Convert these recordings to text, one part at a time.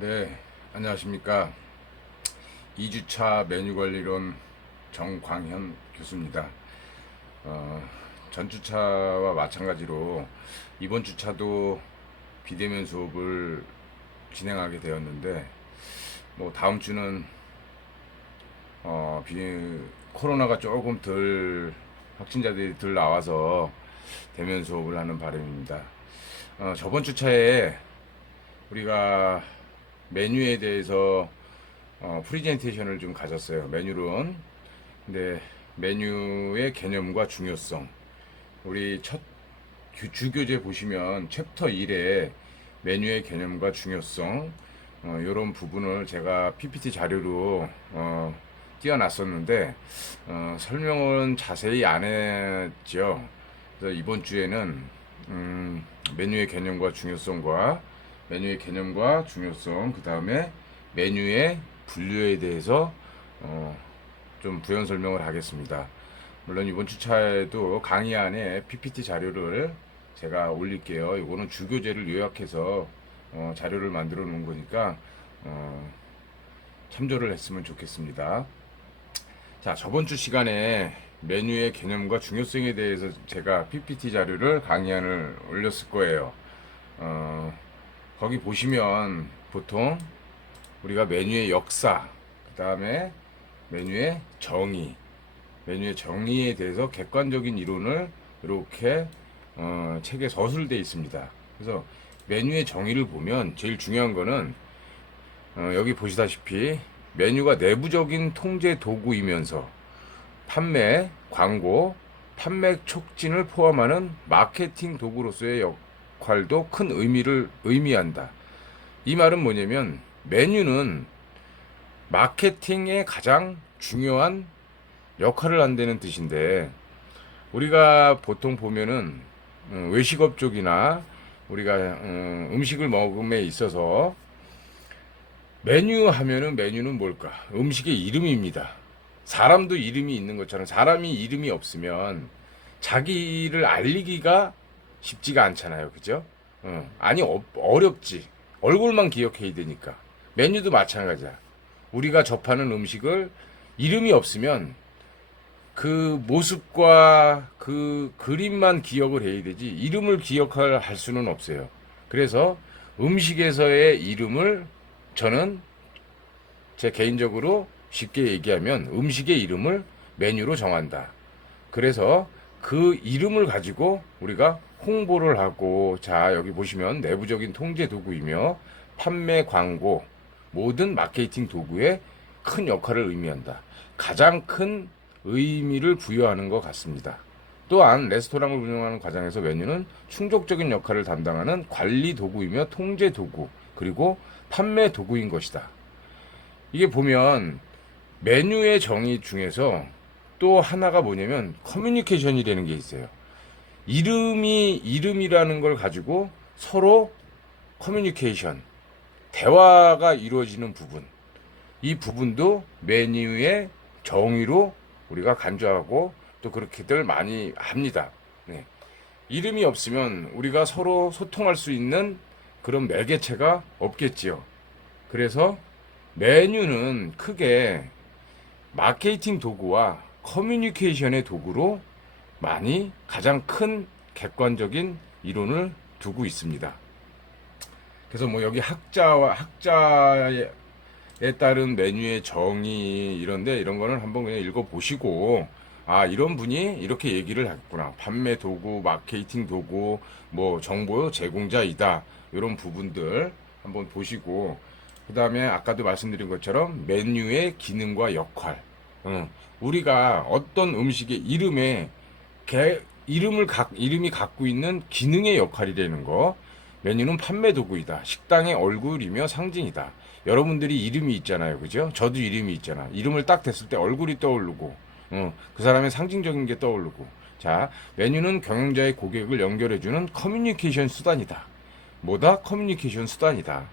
네, 안녕하십니까. 2주차 메뉴 관리론 정광현 교수입니다. 어, 전 주차와 마찬가지로 이번 주차도 비대면 수업을 진행하게 되었는데, 뭐 다음 주는 어, 비, 코로나가 조금 덜 확진자들이 덜 나와서 대면 수업을 하는 바람입니다. 저번 주차에 우리가 메뉴에 대해서 프리젠테이션을 좀 가졌어요. 메뉴론. 근데 메뉴의 개념과 중요성. 우리 첫 주교재 보시면 챕터 1에 메뉴의 개념과 중요성 이런 부분을 제가 PPT 자료로 띄워놨었는데 설명은 자세히 안 했죠. 그래서 이번 주에는 메뉴의 개념과 중요성과 메뉴의 개념과 중요성, 그 다음에 메뉴의 분류에 대해서 좀 부연 설명을 하겠습니다. 물론 이번 주차에도 강의 안에 PPT 자료를 제가 올릴게요. 이거는 주교재를 요약해서 자료를 만들어 놓은 거니까 참조를 했으면 좋겠습니다. 자, 저번 주 시간에 메뉴의 개념과 중요성에 대해서 제가 PPT 자료를 강의안을 올렸을 거예요. 거기 보시면 보통 우리가 메뉴의 역사, 그 다음에 메뉴의 정의, 메뉴의 정의에 대해서 객관적인 이론을 이렇게 책에 서술되어 있습니다. 그래서 메뉴의 정의를 보면 제일 중요한 거는 여기 보시다시피 메뉴가 내부적인 통제 도구이면서 판매, 광고, 판매 촉진을 포함하는 마케팅 도구로서의 역할도 큰 의미한다. 이 말은 뭐냐면 메뉴는 마케팅에 가장 중요한 역할을 한다는 뜻인데, 우리가 보통 보면은 외식업 쪽이나 우리가 음식을 먹음에 있어서 메뉴 하면은 메뉴는 뭘까? 음식의 이름입니다. 사람도 이름이 있는 것처럼 사람이 이름이 없으면 자기를 알리기가 쉽지가 않잖아요. 그죠? 아니, 어렵지. 얼굴만 기억해야 되니까. 메뉴도 마찬가지야. 우리가 접하는 음식을 이름이 없으면 그 모습과 그 그림만 기억을 해야 되지 이름을 기억할 수는 없어요. 그래서 음식에서의 이름을 저는 제 개인적으로 쉽게 얘기하면 음식의 이름을 메뉴로 정한다. 그래서 그 이름을 가지고 우리가 홍보를 하고, 자, 여기 보시면 내부적인 통제 도구이며 판매 광고, 모든 마케팅 도구에 큰 역할을 의미한다. 가장 큰 의미를 부여하는 것 같습니다. 또한 레스토랑을 운영하는 과정에서 메뉴는 충족적인 역할을 담당하는 관리 도구이며 통제 도구, 그리고 판매 도구인 것이다. 이게 보면 메뉴의 정의 중에서 또 하나가 뭐냐면 커뮤니케이션이 되는 게 있어요. 이름이라는 걸 가지고 서로 커뮤니케이션, 대화가 이루어지는 부분. 이 부분도 메뉴의 정의로 우리가 간주하고 또 그렇게들 많이 합니다. 네. 이름이 없으면 우리가 서로 소통할 수 있는 그런 매개체가 없겠지요. 그래서 메뉴는 크게 마케팅 도구와 커뮤니케이션의 도구로 많이 가장 큰 객관적인 이론을 두고 있습니다. 그래서 뭐 여기 학자에 따른 메뉴의 정의 이런데 이런 거는 한번 그냥 읽어보시고, 아, 이런 분이 이렇게 얘기를 했구나. 판매 도구, 마케팅 도구, 뭐 정보 제공자이다. 이런 부분들 한번 보시고, 그 다음에 아까도 말씀드린 것처럼 메뉴의 기능과 역할. 우리가 어떤 음식의 이름이 갖고 있는 기능의 역할이라는 거. 메뉴는 판매 도구이다. 식당의 얼굴이며 상징이다. 여러분들이 이름이 있잖아요. 그죠? 저도 이름이 있잖아. 이름을 딱 댔을 때 얼굴이 떠오르고, 그 사람의 상징적인 게 떠오르고. 자, 메뉴는 경영자의 고객을 연결해주는 커뮤니케이션 수단이다. 뭐다? 커뮤니케이션 수단이다.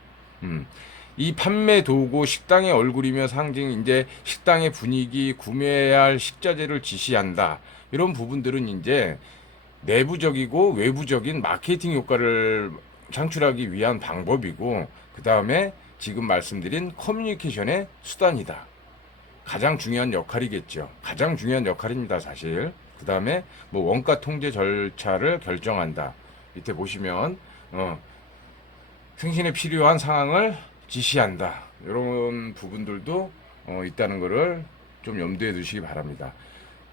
이 판매 도구, 식당의 얼굴이며 상징, 이제 식당의 분위기, 구매해야 할 식자재를 지시한다. 이런 부분들은 이제 내부적이고 외부적인 마케팅 효과를 창출하기 위한 방법이고, 그 다음에 지금 말씀드린 커뮤니케이션의 수단이다. 가장 중요한 역할이겠죠. 가장 중요한 역할입니다, 사실. 그 다음에 뭐 원가 통제 절차를 결정한다. 밑에 보시면 승신에 필요한 상황을 지시한다. 이런 부분들도 있다는 것을 좀 염두에 두시기 바랍니다.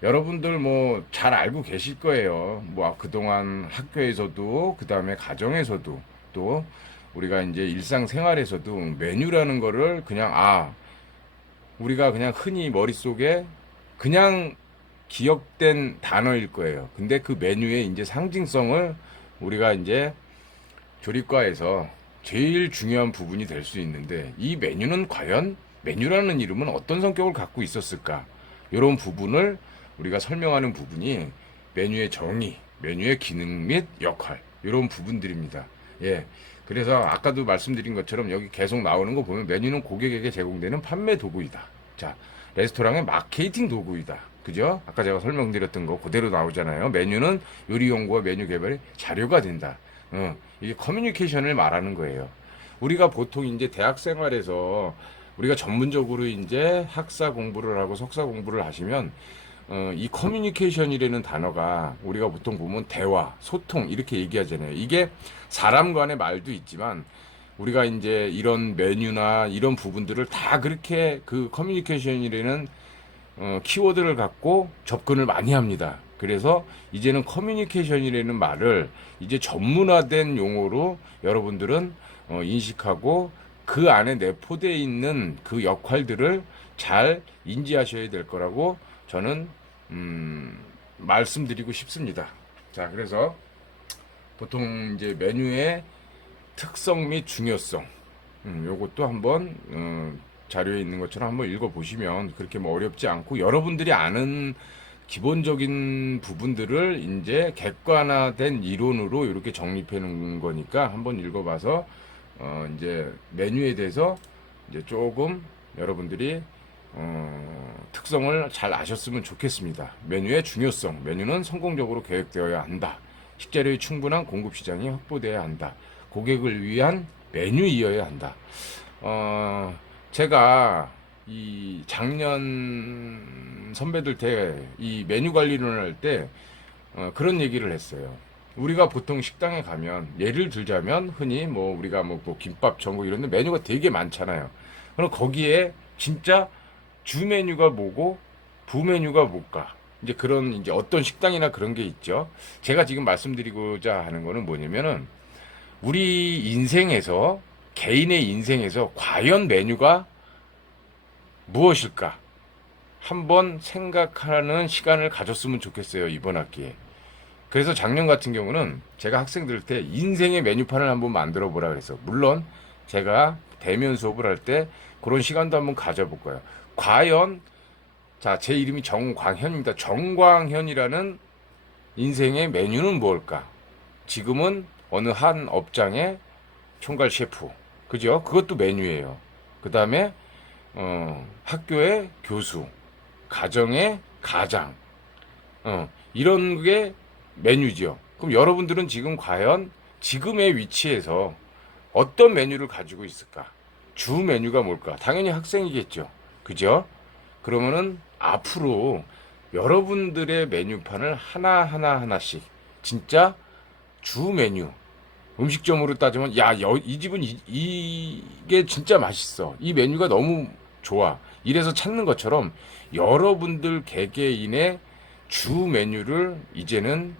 여러분들 뭐 잘 알고 계실 거예요. 뭐 그동안 학교에서도 그 다음에 가정에서도 또 우리가 이제 일상생활에서도 메뉴라는 거를 그냥 우리가 그냥 흔히 머릿속에 그냥 기억된 단어일 거예요. 근데 그 메뉴의 이제 상징성을 우리가 이제 조리과에서 제일 중요한 부분이 될 수 있는데 이 메뉴는 과연 메뉴라는 이름은 어떤 성격을 갖고 있었을까? 이런 부분을 우리가 설명하는 부분이 메뉴의 정의, 메뉴의 기능 및 역할 이런 부분들입니다. 예. 그래서 아까도 말씀드린 것처럼 여기 계속 나오는 거 보면 메뉴는 고객에게 제공되는 판매 도구이다. 자, 레스토랑의 마케팅 도구이다. 그죠? 아까 제가 설명드렸던 거 그대로 나오잖아요. 메뉴는 요리 연구와 메뉴 개발의 자료가 된다. 이게 커뮤니케이션을 말하는 거예요. 우리가 보통 이제 대학 생활에서 우리가 전문적으로 이제 학사 공부를 하고 석사 공부를 하시면 이 커뮤니케이션이라는 단어가 우리가 보통 보면 대화, 소통 이렇게 얘기하잖아요. 이게 사람 간의 말도 있지만 우리가 이제 이런 메뉴나 이런 부분들을 다 그렇게 그 커뮤니케이션이라는 키워드를 갖고 접근을 많이 합니다. 그래서 이제는 커뮤니케이션이라는 말을 이제 전문화된 용어로 여러분들은 인식하고 그 안에 내포되어 있는 그 역할들을 잘 인지하셔야 될 거라고 저는 말씀드리고 싶습니다. 자, 그래서 보통 이제 메뉴의 특성 및 중요성 요것도 한번 자료에 있는 것처럼 한번 읽어보시면 그렇게 뭐 어렵지 않고 여러분들이 아는 기본적인 부분들을 이제 객관화된 이론으로 이렇게 정립해 놓은 거니까 한번 읽어봐서 이제 메뉴에 대해서 이제 조금 여러분들이 특성을 잘 아셨으면 좋겠습니다. 메뉴의 중요성, 메뉴는 성공적으로 계획되어야 한다. 식재료의 충분한 공급 시장이 확보되어야 한다. 고객을 위한 메뉴이어야 한다. 제가 이 작년 선배들 때 이 메뉴 관리를 할 때 그런 얘기를 했어요. 우리가 보통 식당에 가면 예를 들자면 흔히 뭐 우리가 뭐 김밥, 전국 이런 데 메뉴가 되게 많잖아요. 그럼 거기에 진짜 주 메뉴가 뭐고 부 메뉴가 뭘까? 이제 그런 이제 어떤 식당이나 그런 게 있죠. 제가 지금 말씀드리고자 하는 거는 뭐냐면은 우리 인생에서 개인의 인생에서 과연 메뉴가 무엇일까? 한번 생각하는 시간을 가졌으면 좋겠어요, 이번 학기에. 그래서 작년 같은 경우는 제가 학생들한테 인생의 메뉴판을 한번 만들어 보라 그랬어. 물론 제가 대면 수업을 할 때 그런 시간도 한번 가져볼 거예요. 과연 자, 제 이름이 정광현입니다. 정광현이라는 인생의 메뉴는 뭘까? 지금은 어느 한 업장의 총괄 셰프. 그죠? 그것도 메뉴예요. 그 다음에 학교의 교수, 가정의 가장, 이런 게 메뉴죠. 그럼 여러분들은 지금 과연 지금의 위치에서 어떤 메뉴를 가지고 있을까? 주 메뉴가 뭘까? 당연히 학생이겠죠. 그죠? 그러면은 앞으로 여러분들의 메뉴판을 하나씩 진짜 주 메뉴 음식점으로 따지면 이 집은 이게 진짜 맛있어. 이 메뉴가 너무 좋아. 이래서 찾는 것처럼 여러분들 개개인의 주 메뉴를 이제는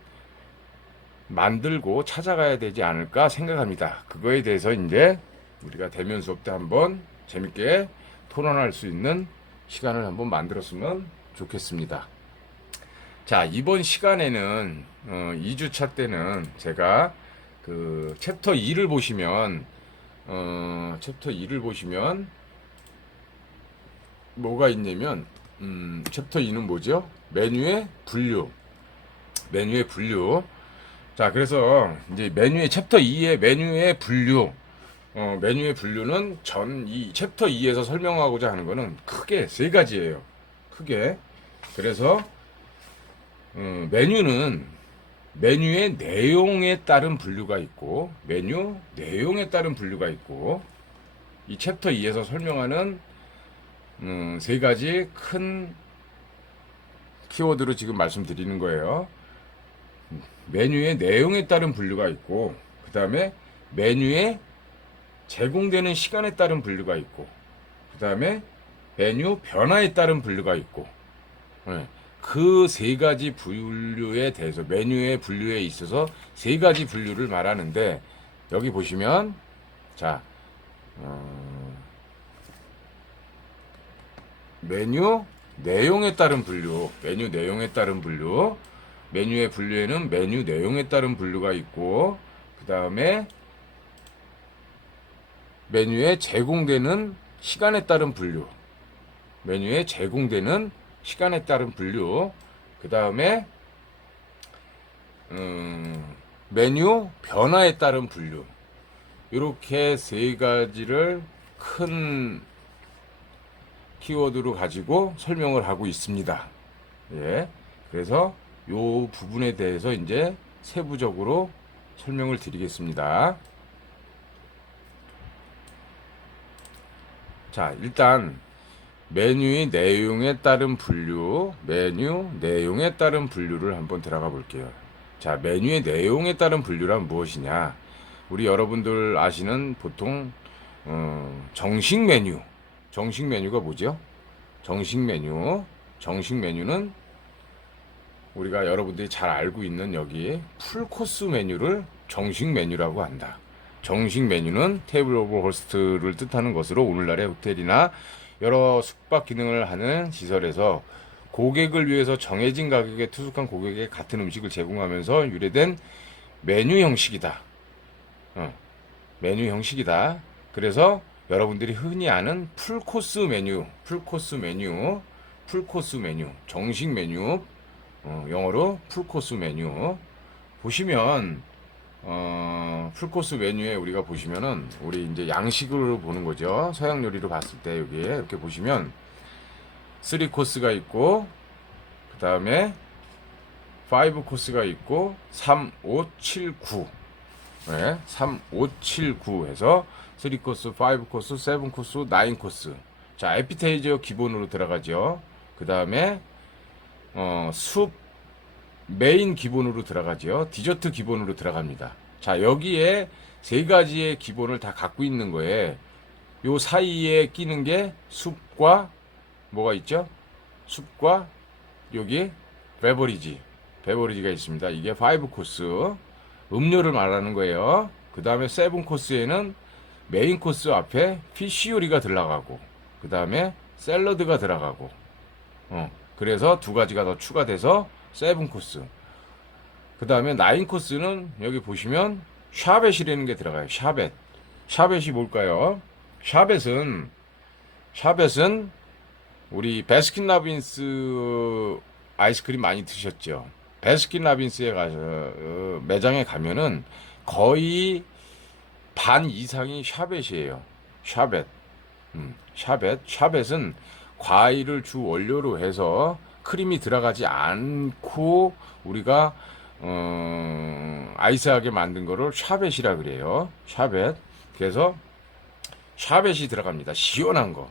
만들고 찾아가야 되지 않을까 생각합니다. 그거에 대해서 이제 우리가 대면 수업 때 한번 재밌게 토론할 수 있는 시간을 한번 만들었으면 좋겠습니다. 자, 이번 시간에는 2주차 때는 제가 그 챕터 2를 보시면 뭐가 있냐면 챕터 2는 뭐죠? 메뉴의 분류. 자, 그래서 이제 메뉴의 챕터 2의 메뉴의 분류. 메뉴의 분류는 이 챕터 2에서 설명하고자 하는 거는 크게 세 가지예요. 크게. 그래서 메뉴는 메뉴의 내용에 따른 분류가 있고 메뉴 내용에 따른 분류가 있고 이 챕터 2에서 설명하는 세 가지 큰 키워드로 지금 말씀드리는 거예요. 메뉴의 내용에 따른 분류가 있고, 그 다음에 메뉴에 제공되는 시간에 따른 분류가 있고, 그 다음에 메뉴 변화에 따른 분류가 있고, 그 세 가지 분류에 대해서 메뉴의 분류에 있어서 세 가지 분류를 말하는데, 여기 보시면 자 메뉴 내용에 따른 분류, 메뉴 내용에 따른 분류, 메뉴의 분류에는 메뉴 내용에 따른 분류가 있고, 그 다음에 메뉴에 제공되는 시간에 따른 분류, 메뉴에 제공되는 시간에 따른 분류, 그 다음에 메뉴 변화에 따른 분류, 이렇게 세 가지를 큰 키워드로 가지고 설명을 하고 있습니다. 예. 그래서 요 부분에 대해서 이제 세부적으로 설명을 드리겠습니다. 자, 일단 메뉴의 내용에 따른 분류, 메뉴 내용에 따른 분류를 한번 들어가 볼게요. 자, 메뉴의 내용에 따른 분류란 무엇이냐? 우리 여러분들 아시는 보통 정식 메뉴, 정식 메뉴가 뭐죠? 정식 메뉴는 우리가 여러분들이 잘 알고 있는 여기 풀코스 메뉴를 정식 메뉴라고 한다. 정식 메뉴는 테이블 오브 호스트를 뜻하는 것으로 오늘날의 호텔이나 여러 숙박 기능을 하는 시설에서 고객을 위해서 정해진 가격에 투숙한 고객에게 같은 음식을 제공하면서 유래된 메뉴 형식이다. 메뉴 형식이다. 그래서 여러분들이 흔히 아는 풀코스 메뉴, 정식 메뉴, 영어로 풀코스 메뉴 보시면 풀코스 메뉴에 우리가 보시면은 우리 이제 양식으로 보는 거죠. 서양 요리로 봤을 때 여기에 이렇게 보시면 3코스가 있고, 그 다음에 5코스가 있고 3, 5, 7, 9. 네, 3, 5, 7, 9 해서 3코스, 5코스, 7코스, 9코스. 자, 에피테이저 기본으로 들어가죠. 그 다음에 숲 메인 기본으로 들어가죠. 디저트 기본으로 들어갑니다. 자, 여기에 세 가지의 기본을 다 갖고 있는 거에 요 사이에 끼는 게 숲과 뭐가 있죠? 숲과 여기 베버리지가 있습니다. 이게 5코스 음료를 말하는 거예요. 그 다음에 7코스에는 메인 코스 앞에 피쉬 요리가 들어가고, 그 다음에 샐러드가 들어가고, 그래서 두 가지가 더 추가돼서 7코스. 그 다음에 9코스는 여기 보시면 샤벳이라는 게 들어가요. 샤벳이 뭘까요? 샤벳은 우리 베스킨라빈스 아이스크림 많이 드셨죠? 베스킨라빈스에 가서 매장에 가면은 거의 반 이상이 샤벳이에요. 샤벳은 과일을 주 원료로 해서 크림이 들어가지 않고 우리가 아이스하게 만든 거를 샤벳이라 그래요. 그래서 샤벳이 들어갑니다. 시원한 거.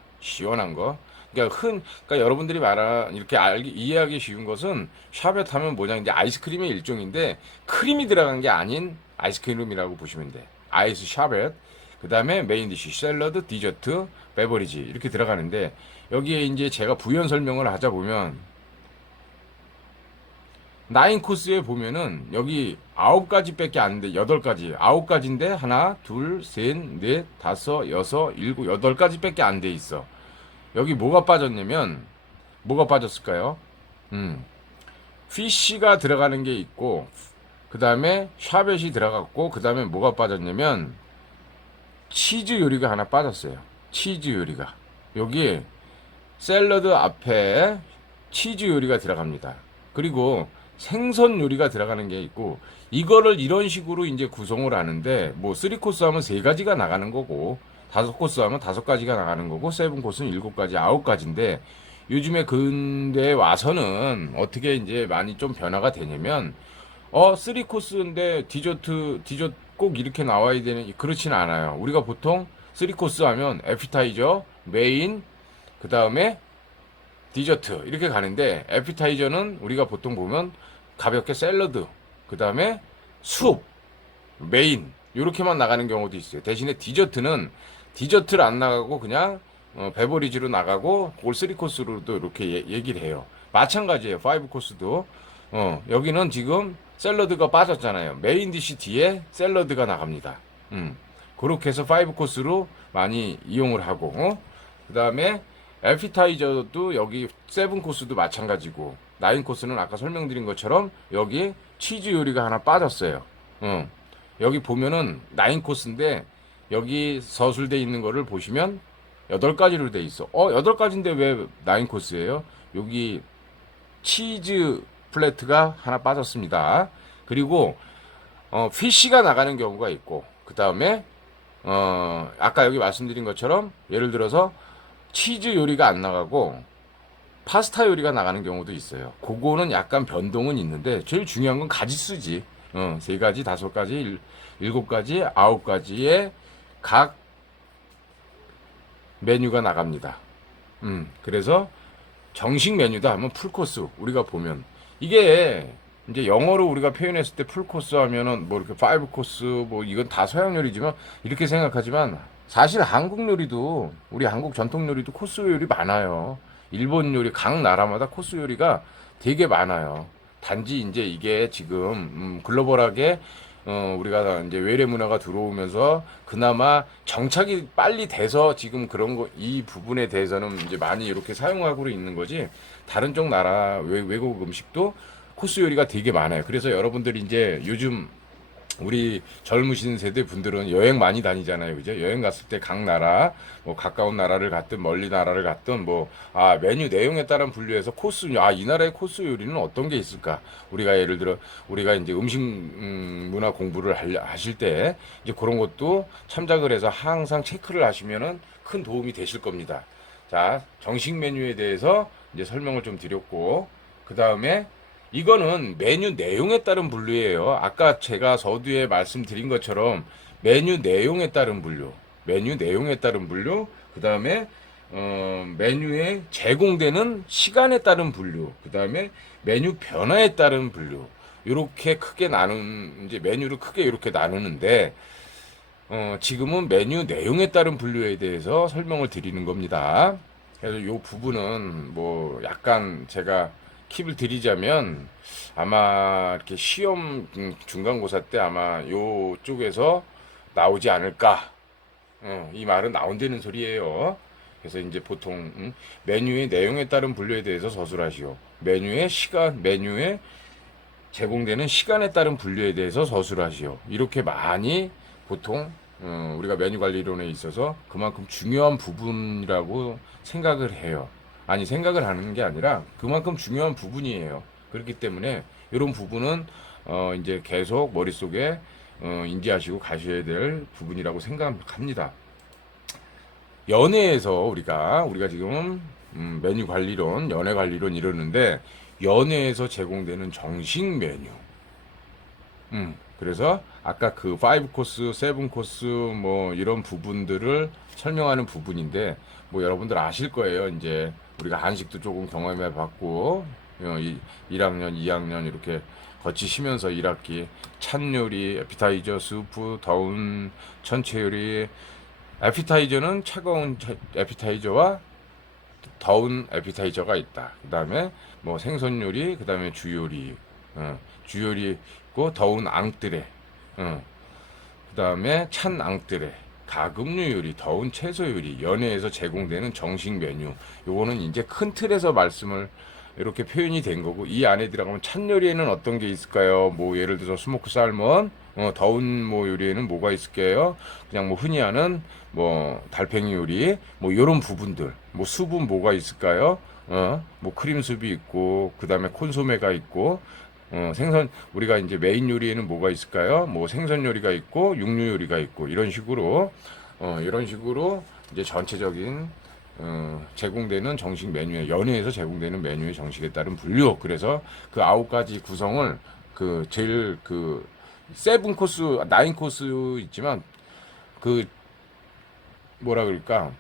그러니까 여러분들이 이렇게 이해하기 쉬운 것은 샤벳 하면 뭐냐, 이제 아이스크림의 일종인데 크림이 들어간 게 아닌 아이스크림이라고 보시면 돼. 아이스 샤벳. 그 다음에 메인 디쉬, 샐러드, 디저트, 베버리지 이렇게 들어가는데, 여기에 이제 제가 부연 설명을 하자 보면 9코스에 보면은 여기 9가지밖에 안 돼. 8가지. 9가지인데 하나, 둘, 셋, 넷, 다섯, 여섯, 일곱, 8가지밖에 안 돼 있어. 여기 뭐가 빠졌을까요? 피쉬가 들어가는 게 있고, 그 다음에 샤벳이 들어갔고, 그 다음에 뭐가 빠졌냐면 치즈 요리가 하나 빠졌어요. 치즈 요리가. 여기 샐러드 앞에 치즈 요리가 들어갑니다. 그리고 생선 요리가 들어가는 게 있고, 이거를 이런 식으로 이제 구성을 하는데, 뭐 3코스 하면 3가지가 나가는 거고, 5코스 하면 5가지가 나가는 거고, 7코스는 7가지, 9가지인데, 요즘에 근대에 와서는 어떻게 이제 많이 좀 변화가 되냐면, 3코스인데 디저트 꼭 이렇게 나와야 되는, 그렇진 않아요. 우리가 보통 3코스 하면 에피타이저, 메인, 그 다음에 디저트 이렇게 가는데, 에피타이저는 우리가 보통 보면 가볍게 샐러드, 그 다음에 숲, 메인 이렇게만 나가는 경우도 있어요. 대신에 디저트는 디저트를 안 나가고 그냥 베버리지로 나가고 그걸 3코스로도 이렇게 얘기를 해요. 마찬가지예요. 5코스도 여기는 지금 샐러드가 빠졌잖아요. 메인 디시 뒤에 샐러드가 나갑니다. 그렇게 해서 5코스로 많이 이용을 하고, 그 다음에 에피타이저도 여기 7코스도 마찬가지고, 9코스는 아까 설명드린 것처럼 여기 치즈 요리가 하나 빠졌어요. 여기 보면은 9코스인데 여기 서술돼 있는 거를 보시면 8가지로 돼 있어. 8가지인데 왜 9코스예요? 여기 치즈 플래트가 하나 빠졌습니다. 그리고 피쉬가 나가는 경우가 있고, 그 다음에 아까 여기 말씀드린 것처럼 예를 들어서 치즈 요리가 안 나가고 파스타 요리가 나가는 경우도 있어요. 그거는 약간 변동은 있는데 제일 중요한 건 가지수지. 3가지, 5가지, 7가지, 9가지의 각 메뉴가 나갑니다. 그래서 정식 메뉴다 하면 풀코스. 우리가 보면 이게 이제 영어로 우리가 표현했을 때 풀코스 하면은 뭐 이렇게 5코스 뭐 이건 다 서양 요리지만 이렇게 생각하지만, 사실 한국 요리도, 우리 한국 전통 요리도 코스 요리 많아요. 일본 요리 각 나라마다 코스 요리가 되게 많아요. 단지 이제 이게 지금 글로벌하게 우리가 이제 외래 문화가 들어오면서 그나마 정착이 빨리 돼서 지금 그런 거, 이 부분에 대해서는 이제 많이 이렇게 사용하고 있는 거지, 다른 쪽 나라 외국 음식도 코스 요리가 되게 많아요. 그래서 여러분들이 이제 요즘 우리 젊으신 세대 분들은 여행 많이 다니잖아요. 그죠? 여행 갔을 때 각 나라, 뭐 가까운 나라를 갔든 멀리 나라를 갔든 메뉴 내용에 따른 분류해서 코스, 이 나라의 코스 요리는 어떤 게 있을까? 우리가 예를 들어, 우리가 이제 음식, 문화 공부를 하실 때 이제 그런 것도 참작을 해서 항상 체크를 하시면은 큰 도움이 되실 겁니다. 자, 정식 메뉴에 대해서 이제 설명을 좀 드렸고, 그 다음에 이거는 메뉴 내용에 따른 분류예요. 아까 제가 서두에 말씀드린 것처럼 메뉴 내용에 따른 분류, 메뉴 내용에 따른 분류, 그 다음에 메뉴에 제공되는 시간에 따른 분류, 그 다음에 메뉴 변화에 따른 분류. 이렇게 크게 이제 메뉴를 크게 이렇게 나누는데, 지금은 메뉴 내용에 따른 분류에 대해서 설명을 드리는 겁니다. 그래서 이 부분은 뭐 약간 제가 팁을 드리자면, 아마 이렇게 시험 중간고사 때 아마 요쪽에서 나오지 않을까. 이 말은 나온다는 소리예요. 그래서 이제 보통 메뉴의 내용에 따른 분류에 대해서 서술하시오. 메뉴에 제공되는 시간에 따른 분류에 대해서 서술하시오. 이렇게 많이 보통 우리가 메뉴 관리 이론에 있어서 그만큼 중요한 부분이라고 생각을 해요. 아니, 생각을 하는 게 아니라 그만큼 중요한 부분이에요. 그렇기 때문에 이런 부분은 이제 계속 머릿속에 인지하시고 가셔야 될 부분이라고 생각합니다. 연애에서 우리가 지금 메뉴 관리론, 연애 관리론 이러는데, 연애에서 제공되는 정식 메뉴. 그래서 아까 그 5코스, 7코스 뭐 이런 부분들을 설명하는 부분인데, 뭐 여러분들 아실 거예요. 이제 우리가 한식도 조금 경험해 봤고, 1학년, 2학년 이렇게 거치시면서 1학기 찬 요리, 에피타이저, 수프, 더운 전체 요리. 에피타이저는 차가운 에피타이저와 더운 에피타이저가 있다. 그 다음에 뭐 생선 요리, 그 다음에 주요리, 주요리 있고, 더운 앙뜨레, 그 다음에 찬 앙뜨레, 가금류 요리, 더운 채소 요리, 연회에서 제공되는 정식 메뉴. 요거는 이제 큰 틀에서 말씀을 이렇게 표현이 된 거고, 이 안에 들어가면 찬 요리에는 어떤 게 있을까요? 뭐 예를 들어서 스모크 살몬, 더운 뭐 요리에는 뭐가 있을까요? 그냥 뭐 흔히 하는 뭐 달팽이 요리, 뭐 요런 부분들, 뭐 수분 뭐가 있을까요? 뭐 크림 수프 있고, 그 다음에 콘소메가 있고, 생선, 우리가 이제 메인 요리에는 뭐가 있을까요? 뭐 생선 요리가 있고, 육류 요리가 있고, 이런 식으로 이제 전체적인 제공되는 정식 메뉴에, 연회에서 제공되는 메뉴의 정식에 따른 분류. 그래서 그 9가지 구성을 제일 7코스, 9코스 있지만 그 뭐라 그럴까?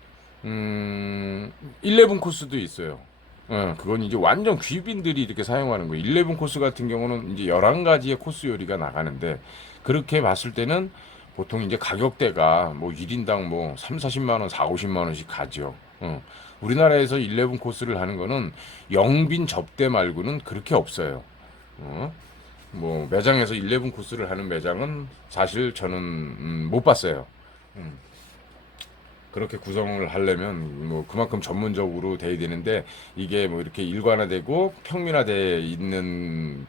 11 코스도 있어요. 그건 이제 완전 귀빈들이 이렇게 사용하는 거예요. 11 코스 같은 경우는 이제 11가지의 코스 요리가 나가는데, 그렇게 봤을 때는 보통 이제 가격대가 뭐 1인당 뭐 3, 40만 원, 4, 50만 원씩 가죠. 우리나라에서 11 코스를 하는 거는 영빈 접대 말고는 그렇게 없어요. 어? 뭐 매장에서 11 코스를 하는 매장은 사실 저는 못 봤어요. 음. 그렇게 구성을 하려면 뭐 그만큼 전문적으로 돼야 되는데, 이게 뭐 이렇게 일관화되고 평민화돼 있는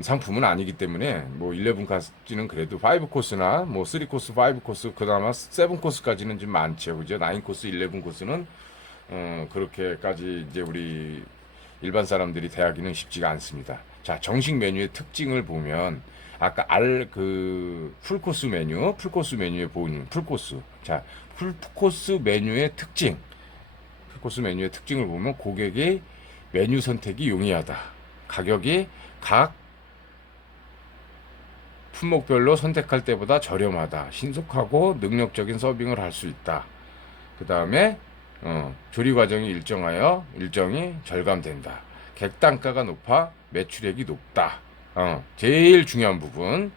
상품은 아니기 때문에, 뭐 11까지는 그래도 5 코스나 뭐 3 코스, 5 코스, 그나마 7 코스까지는 좀 많죠. 그죠? 9 코스, 11 코스는 그렇게까지 이제 우리 일반 사람들이 대하기는 쉽지가 않습니다. 자, 정식 메뉴의 특징을 보면, 아까 풀코스 메뉴, 풀코스 메뉴에 보인 풀코스. 자, 풀코스 메뉴의 특징. 풀코스 메뉴의 특징을 보면, 고객의 메뉴 선택이 용이하다. 가격이 각 품목별로 선택할 때보다 저렴하다. 신속하고 능력적인 서빙을 할 수 있다. 그 다음에 조리 과정이 일정이 절감된다. 객단가가 높아 매출액이 높다. 제일 중요한 부분,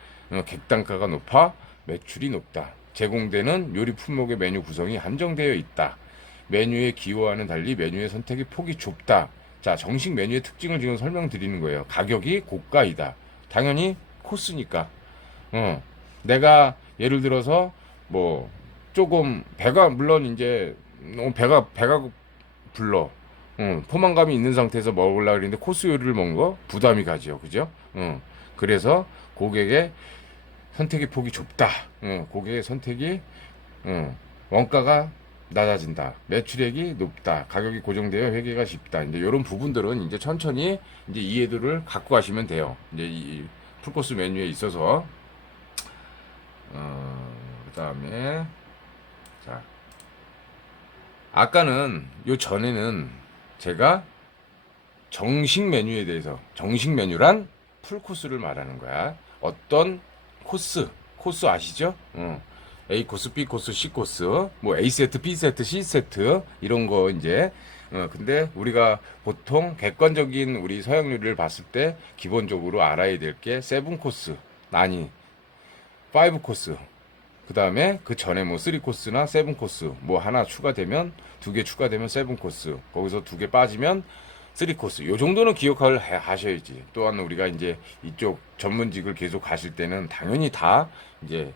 객단가가 높아 매출이 높다. 제공되는 요리 품목의 메뉴 구성이 한정되어 있다. 메뉴의 기호와는 달리 메뉴의 선택의 폭이 좁다. 자, 정식 메뉴의 특징을 지금 설명드리는 거예요. 가격이 고가이다. 당연히 코스니까. 내가 예를 들어서 뭐 조금 배가, 물론 이제 배가 불러. 포만감이 있는 상태에서 먹으려고 그러는데 코스 요리를 먹는 거 부담이 가죠. 그죠? 그래서 고객의 선택의 폭이 좁다. 고객의 선택이, 원가가 낮아진다. 매출액이 높다. 가격이 고정되어 회계가 쉽다. 이제 이런 부분들은 이제 천천히 이제 이해도를 갖고 가시면 돼요. 이제 이 풀코스 메뉴에 있어서. 그 다음에, 자, 아까는 요 전에는 제가 정식 메뉴에 대해서, 정식 메뉴란 풀코스를 말하는 거야. 어떤 코스 아시죠? A 코스, B 코스, C 코스, 뭐 A 세트, B 세트, C 세트 이런 거 이제. 근데 우리가 보통 객관적인 우리 서양 요리를 봤을 때 기본적으로 알아야 될 게 7 코스, 아니 5 코스. 그 다음에 그 전에 뭐 3 코스나 7 코스, 뭐 하나 추가되면, 2개 추가되면 7 코스, 거기서 2개 빠지면 3 코스. 요 정도는 기억을 하셔야지. 또한 우리가 이제 이쪽 전문직을 계속 가실 때는 당연히 다 이제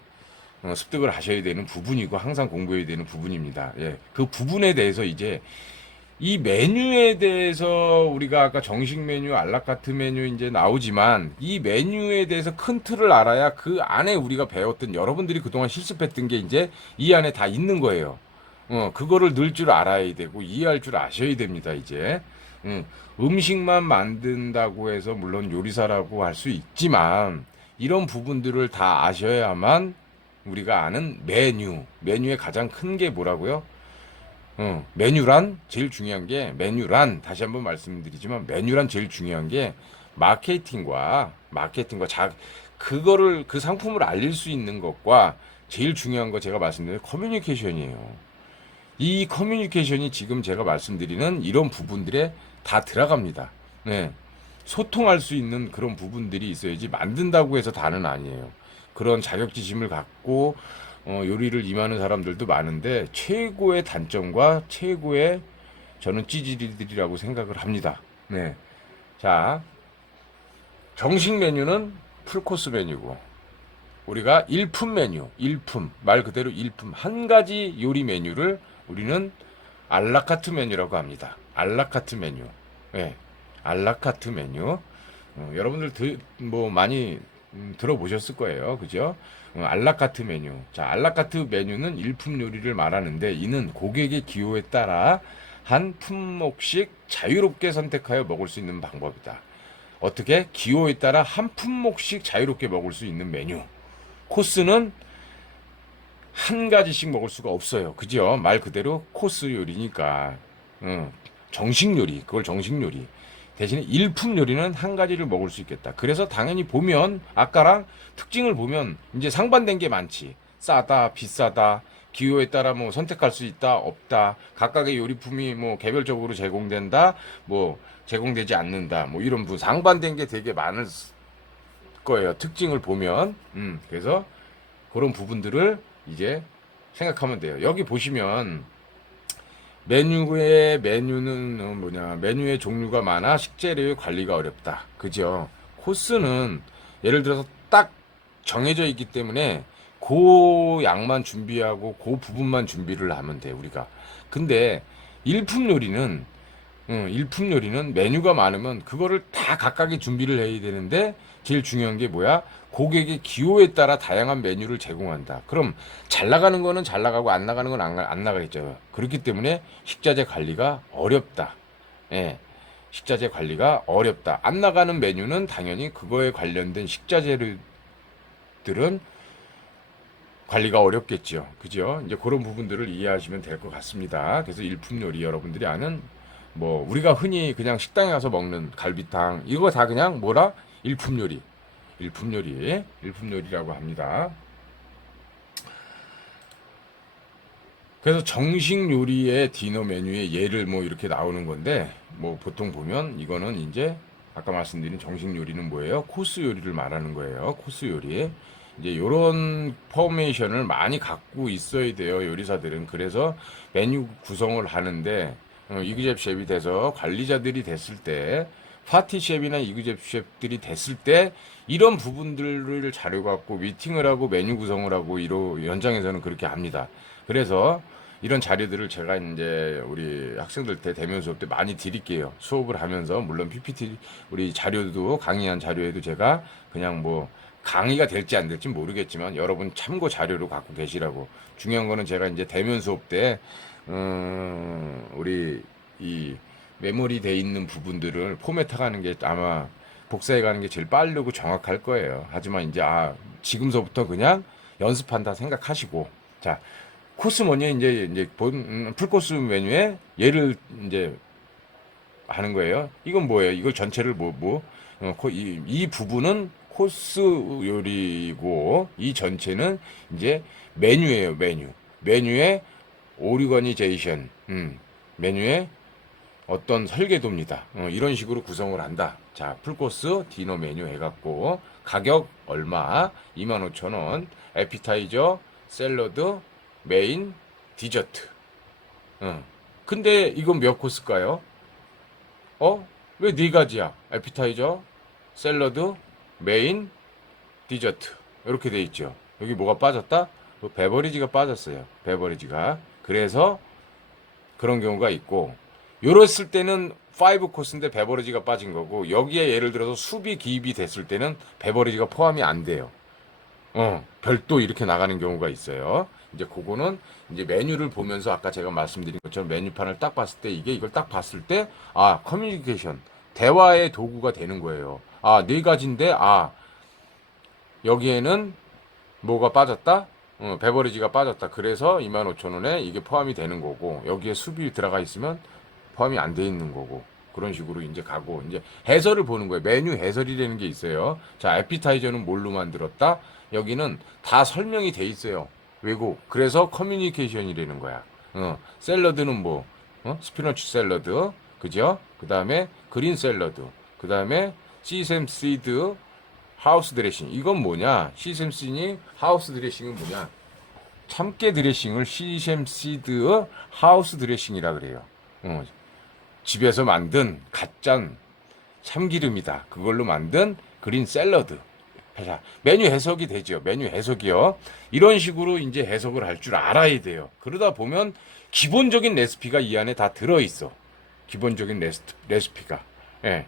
습득을 하셔야 되는 부분이고 항상 공부해야 되는 부분입니다. 예. 그 부분에 대해서 이제 이 메뉴에 대해서 우리가 아까 정식 메뉴, 알라카트 메뉴 이제 나오지만, 이 메뉴에 대해서 큰 틀을 알아야 그 안에 우리가 배웠던, 여러분들이 그동안 실습했던 게 이제 이 안에 다 있는 거예요. 그거를 늘 줄 알아야 되고 이해할 줄 아셔야 됩니다, 이제. 음식만 만든다고 해서 물론 요리사라고 할 수 있지만, 이런 부분들을 다 아셔야만 우리가 아는 메뉴의 가장 큰 게 뭐라고요? 메뉴란 제일 중요한 게, 다시 한번 말씀드리지만, 메뉴란 제일 중요한 게 마케팅과 그거를, 그 상품을 알릴 수 있는 것과 제일 중요한 거 제가 말씀드린 커뮤니케이션이에요. 이 커뮤니케이션이 지금 제가 말씀드리는 이런 부분들에 다 들어갑니다. 네. 소통할 수 있는 그런 부분들이 있어야지 만든다고 해서 다는 아니에요. 그런 자격지심을 갖고 요리를 임하는 사람들도 많은데, 최고의 단점과 최고의 저는 찌질이들이라고 생각을 합니다. 네. 자, 정식 메뉴는 풀코스 메뉴고, 우리가 일품 메뉴, 말 그대로 일품, 한 가지 요리 메뉴를 우리는 알라카트 메뉴라고 합니다. 알라카트 메뉴. 네. 알라카트 메뉴. 여러분들 뭐 많이 들어보셨을 거예요. 그죠? 알라카트 메뉴. 자, 알라카트 메뉴는 일품 요리를 말하는데, 이는 고객의 기호에 따라 한 품목씩 자유롭게 선택하여 먹을 수 있는 방법이다. 어떻게? 기호에 따라 한 품목씩 자유롭게 먹을 수 있는 메뉴. 코스는 한 가지씩 먹을 수가 없어요. 그죠? 말 그대로 코스 요리니까. 정식 요리. 그걸 정식 요리. 대신에 일품 요리는 한 가지를 먹을 수 있겠다. 그래서 당연히 보면, 아까랑 특징을 보면 이제 상반된 게 많지. 싸다, 비싸다, 기호에 따라 뭐 선택할 수 있다, 없다. 각각의 요리품이 뭐 개별적으로 제공된다, 뭐 제공되지 않는다. 뭐 이런 상반된 게 되게 많을 거예요. 특징을 보면. 그래서 그런 부분들을 이제 생각하면 돼요. 여기 보시면 메뉴는 뭐냐, 메뉴의 종류가 많아 식재료의 관리가 어렵다. 그죠? 코스는 예를 들어서 딱 정해져 있기 때문에 그 양만 준비하고 그 부분만 준비를 하면 돼, 우리가. 근데 일품 요리는 일품 요리는 메뉴가 많으면 그거를 다 각각의 준비를 해야 되는데 제일 중요한 게 뭐야? 고객의 기호에 따라 다양한 메뉴를 제공한다. 그럼 잘 나가는 거는 잘 나가고 안 나가는 건 안 나가겠죠. 그렇기 때문에 식자재 관리가 어렵다. 예. 식자재 관리가 어렵다. 안 나가는 메뉴는 당연히 그거에 관련된 식자재들은 관리가 어렵겠죠. 그죠? 이제 그런 부분들을 이해하시면 될 것 같습니다. 그래서 일품 요리 여러분들이 아는 뭐 우리가 흔히 그냥 식당에 가서 먹는 갈비탕 이거 다 그냥 뭐라? 일품 요리. 일품 요리라고 합니다. 그래서 정식 요리의 디너 메뉴의 예를 뭐 이렇게 나오는 건데 뭐 보통 보면 이거는 이제 아까 말씀드린 정식 요리는 뭐예요? 코스 요리를 말하는 거예요. 코스 요리. 이제 요런 포메이션을 많이 갖고 있어야 돼요. 요리사들은. 그래서 메뉴 구성을 하는데 이그젝 셰프이 돼서 관리자들이 됐을 때 파티 셰프나 이그젝 셰프들이 됐을 때 이런 부분들을 자료 갖고 미팅을 하고 메뉴 구성을 하고 이로 현장에서는 그렇게 합니다. 그래서 이런 자료들을 제가 이제 우리 학생들 때 대면 수업 때 많이 드릴게요. 수업을 하면서 물론 PPT 우리 자료도 강의한 자료에도 제가 그냥 뭐 강의가 될지 안 될지 모르겠지만 여러분 참고 자료로 갖고 계시라고. 중요한 거는 제가 이제 대면 수업 때 우리 이 메모리 돼 있는 부분들을 포맷해 가는 게 아마 복사해 가는 게 제일 빠르고 정확할 거예요. 하지만 이제 지금서부터 그냥 연습한다 생각하시고 자 코스 메뉴 이제 풀코스 메뉴에 얘를 이제 하는 거예요. 이건 뭐예요? 이걸 전체를 이 부분은 코스 요리고 이 전체는 이제 메뉴예요. 메뉴의 오리거니제이션. 메뉴의 어떤 설계도입니다. 이런 식으로 구성을 한다. 자, 풀코스 디너 메뉴 해갖고 가격 얼마? 25,000원. 에피타이저, 샐러드, 메인, 디저트. 근데 이건 몇 코스일까요? 왜 네 가지야? 에피타이저, 샐러드, 메인, 디저트. 이렇게 돼 있죠. 여기 뭐가 빠졌다? 베버리지가 빠졌어요. 베버리지가. 그래서 그런 경우가 있고 요랬을 때는 5 코스인데 베버리지가 빠진 거고 여기에 예를 들어서 수비 기입이 됐을 때는 베버리지가 포함이 안 돼요. 별도 이렇게 나가는 경우가 있어요. 이제 그거는 이제 메뉴를 보면서 아까 제가 말씀드린 것처럼 메뉴판을 딱 봤을 때 이걸 딱 봤을 때 커뮤니케이션 대화의 도구가 되는 거예요. 네 가지인데 여기에는 뭐가 빠졌다? 베버리지가 빠졌다. 그래서 25,000원에 이게 포함이 되는 거고 여기에 수비 들어가 있으면 포함이 안 돼 있는 거고 그런 식으로 이제 가고 이제 해설을 보는 거예요. 메뉴 해설이라는 게 있어요. 자, 에피타이저는 뭘로 만들었다? 여기는 다 설명이 돼 있어요. 외국. 그래서 커뮤니케이션이라는 거야. 샐러드는 뭐? 스피너치 샐러드. 그죠? 그 다음에 그린 샐러드. 그 다음에 시샘 시드 하우스 드레싱. 이건 뭐냐? 시샘 시니 하우스 드레싱은 뭐냐? 참깨 드레싱을 시샘 시드 하우스 드레싱이라 그래요. 집에서 만든 갓짠 참기름이다. 그걸로 만든 그린 샐러드. 자, 메뉴 해석이 되죠. 메뉴 해석이요. 이런 식으로 이제 해석을 할 줄 알아야 돼요. 그러다 보면 기본적인 레시피가 이 안에 다 들어있어. 기본적인 레시피가. 예.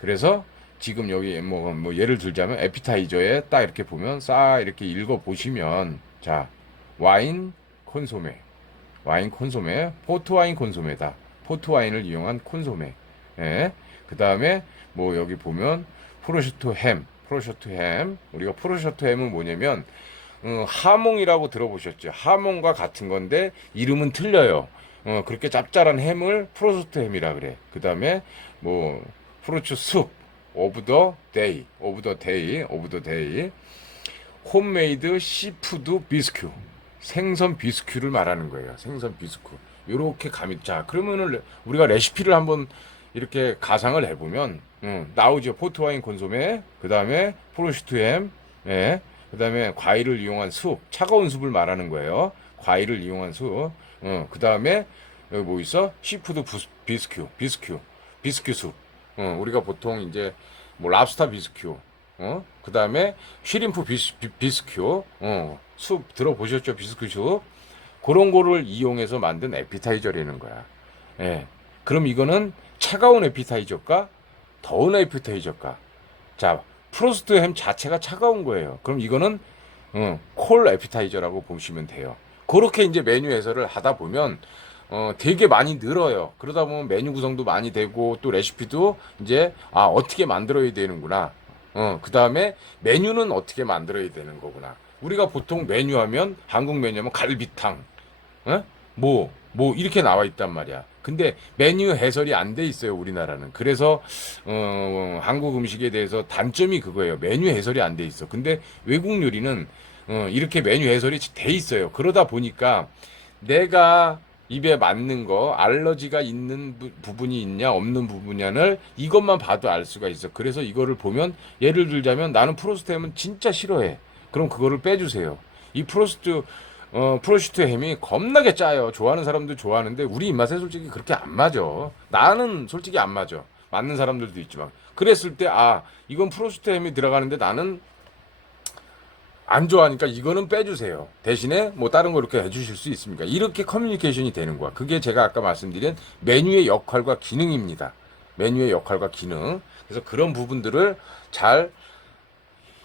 그래서 지금 여기 뭐 예를 들자면 에피타이저에 딱 이렇게 보면 이렇게 읽어 보시면 자, 와인 콘소메. 포트 와인 콘소메다. 포트 와인을 이용한 콘소메. 예. 그다음에 뭐 여기 보면 프로슈토 햄. 우리가 프로슈토 햄은 뭐냐면 하몽이라고 들어보셨죠? 하몽과 같은 건데 이름은 틀려요. 그렇게 짭짤한 햄을 프로슈토 햄이라 그래. 그다음에 뭐 프로슈토 숲 오브 더 데이 홈메이드 시푸드 비스큐. 생선 비스큐를 말하는 거예요. 생선 비스큐. 요렇게 감이, 자, 그러면은 우리가 레시피를 한번 이렇게 가상을 해보면, 나오죠. 포트와인 콘소메, 그 다음에 프로슈트 햄, 예, 그 다음에 과일을 이용한 숲, 차가운 숲을 말하는 거예요. 과일을 이용한 숲, 그 다음에 여기 뭐 있어? 시푸드 비스큐 숲. 우리가 보통 이제 뭐 랍스타 비스큐, 그 다음에 쉬림프 비스큐, 숲 들어보셨죠? 비스큐 숲. 그런 거를 이용해서 만든 에피타이저라는 거야. 예. 그럼 이거는 차가운 에피타이저일까? 더운 에피타이저일까? 자, 프로스트 햄 자체가 차가운 거예요. 그럼 이거는 콜 에피타이저라고 보시면 돼요. 그렇게 이제 메뉴 해설을 하다 보면 되게 많이 늘어요. 그러다 보면 메뉴 구성도 많이 되고 또 레시피도 이제 어떻게 만들어야 되는구나. 그 다음에 메뉴는 어떻게 만들어야 되는 거구나. 우리가 보통 메뉴 하면 한국 메뉴 하면 갈비탕, 이렇게 나와 있단 말이야. 근데 메뉴 해설이 안 돼 있어요, 우리나라는. 그래서 한국 음식에 대해서 단점이 그거예요. 메뉴 해설이 안 돼 있어. 근데 외국 요리는 이렇게 메뉴 해설이 돼 있어요. 그러다 보니까 내가 입에 맞는 거, 알러지가 있는 부분이 있냐, 없는 부분냐를 이것만 봐도 알 수가 있어. 그래서 이거를 보면, 예를 들자면 나는 프로스트 햄은 진짜 싫어해. 그럼 그거를 빼주세요. 이 프로슈트 햄이 겁나게 짜요. 좋아하는 사람도 좋아하는데 우리 입맛에 솔직히 그렇게 안 맞아. 나는 솔직히 안 맞아. 맞는 사람들도 있지만. 그랬을 때, 이건 프로슈트 햄이 들어가는데 나는 안 좋아하니까 이거는 빼주세요. 대신에 뭐 다른 거 이렇게 해주실 수 있습니까? 이렇게 커뮤니케이션이 되는 거야. 그게 제가 아까 말씀드린 메뉴의 역할과 기능입니다. 메뉴의 역할과 기능. 그래서 그런 부분들을 잘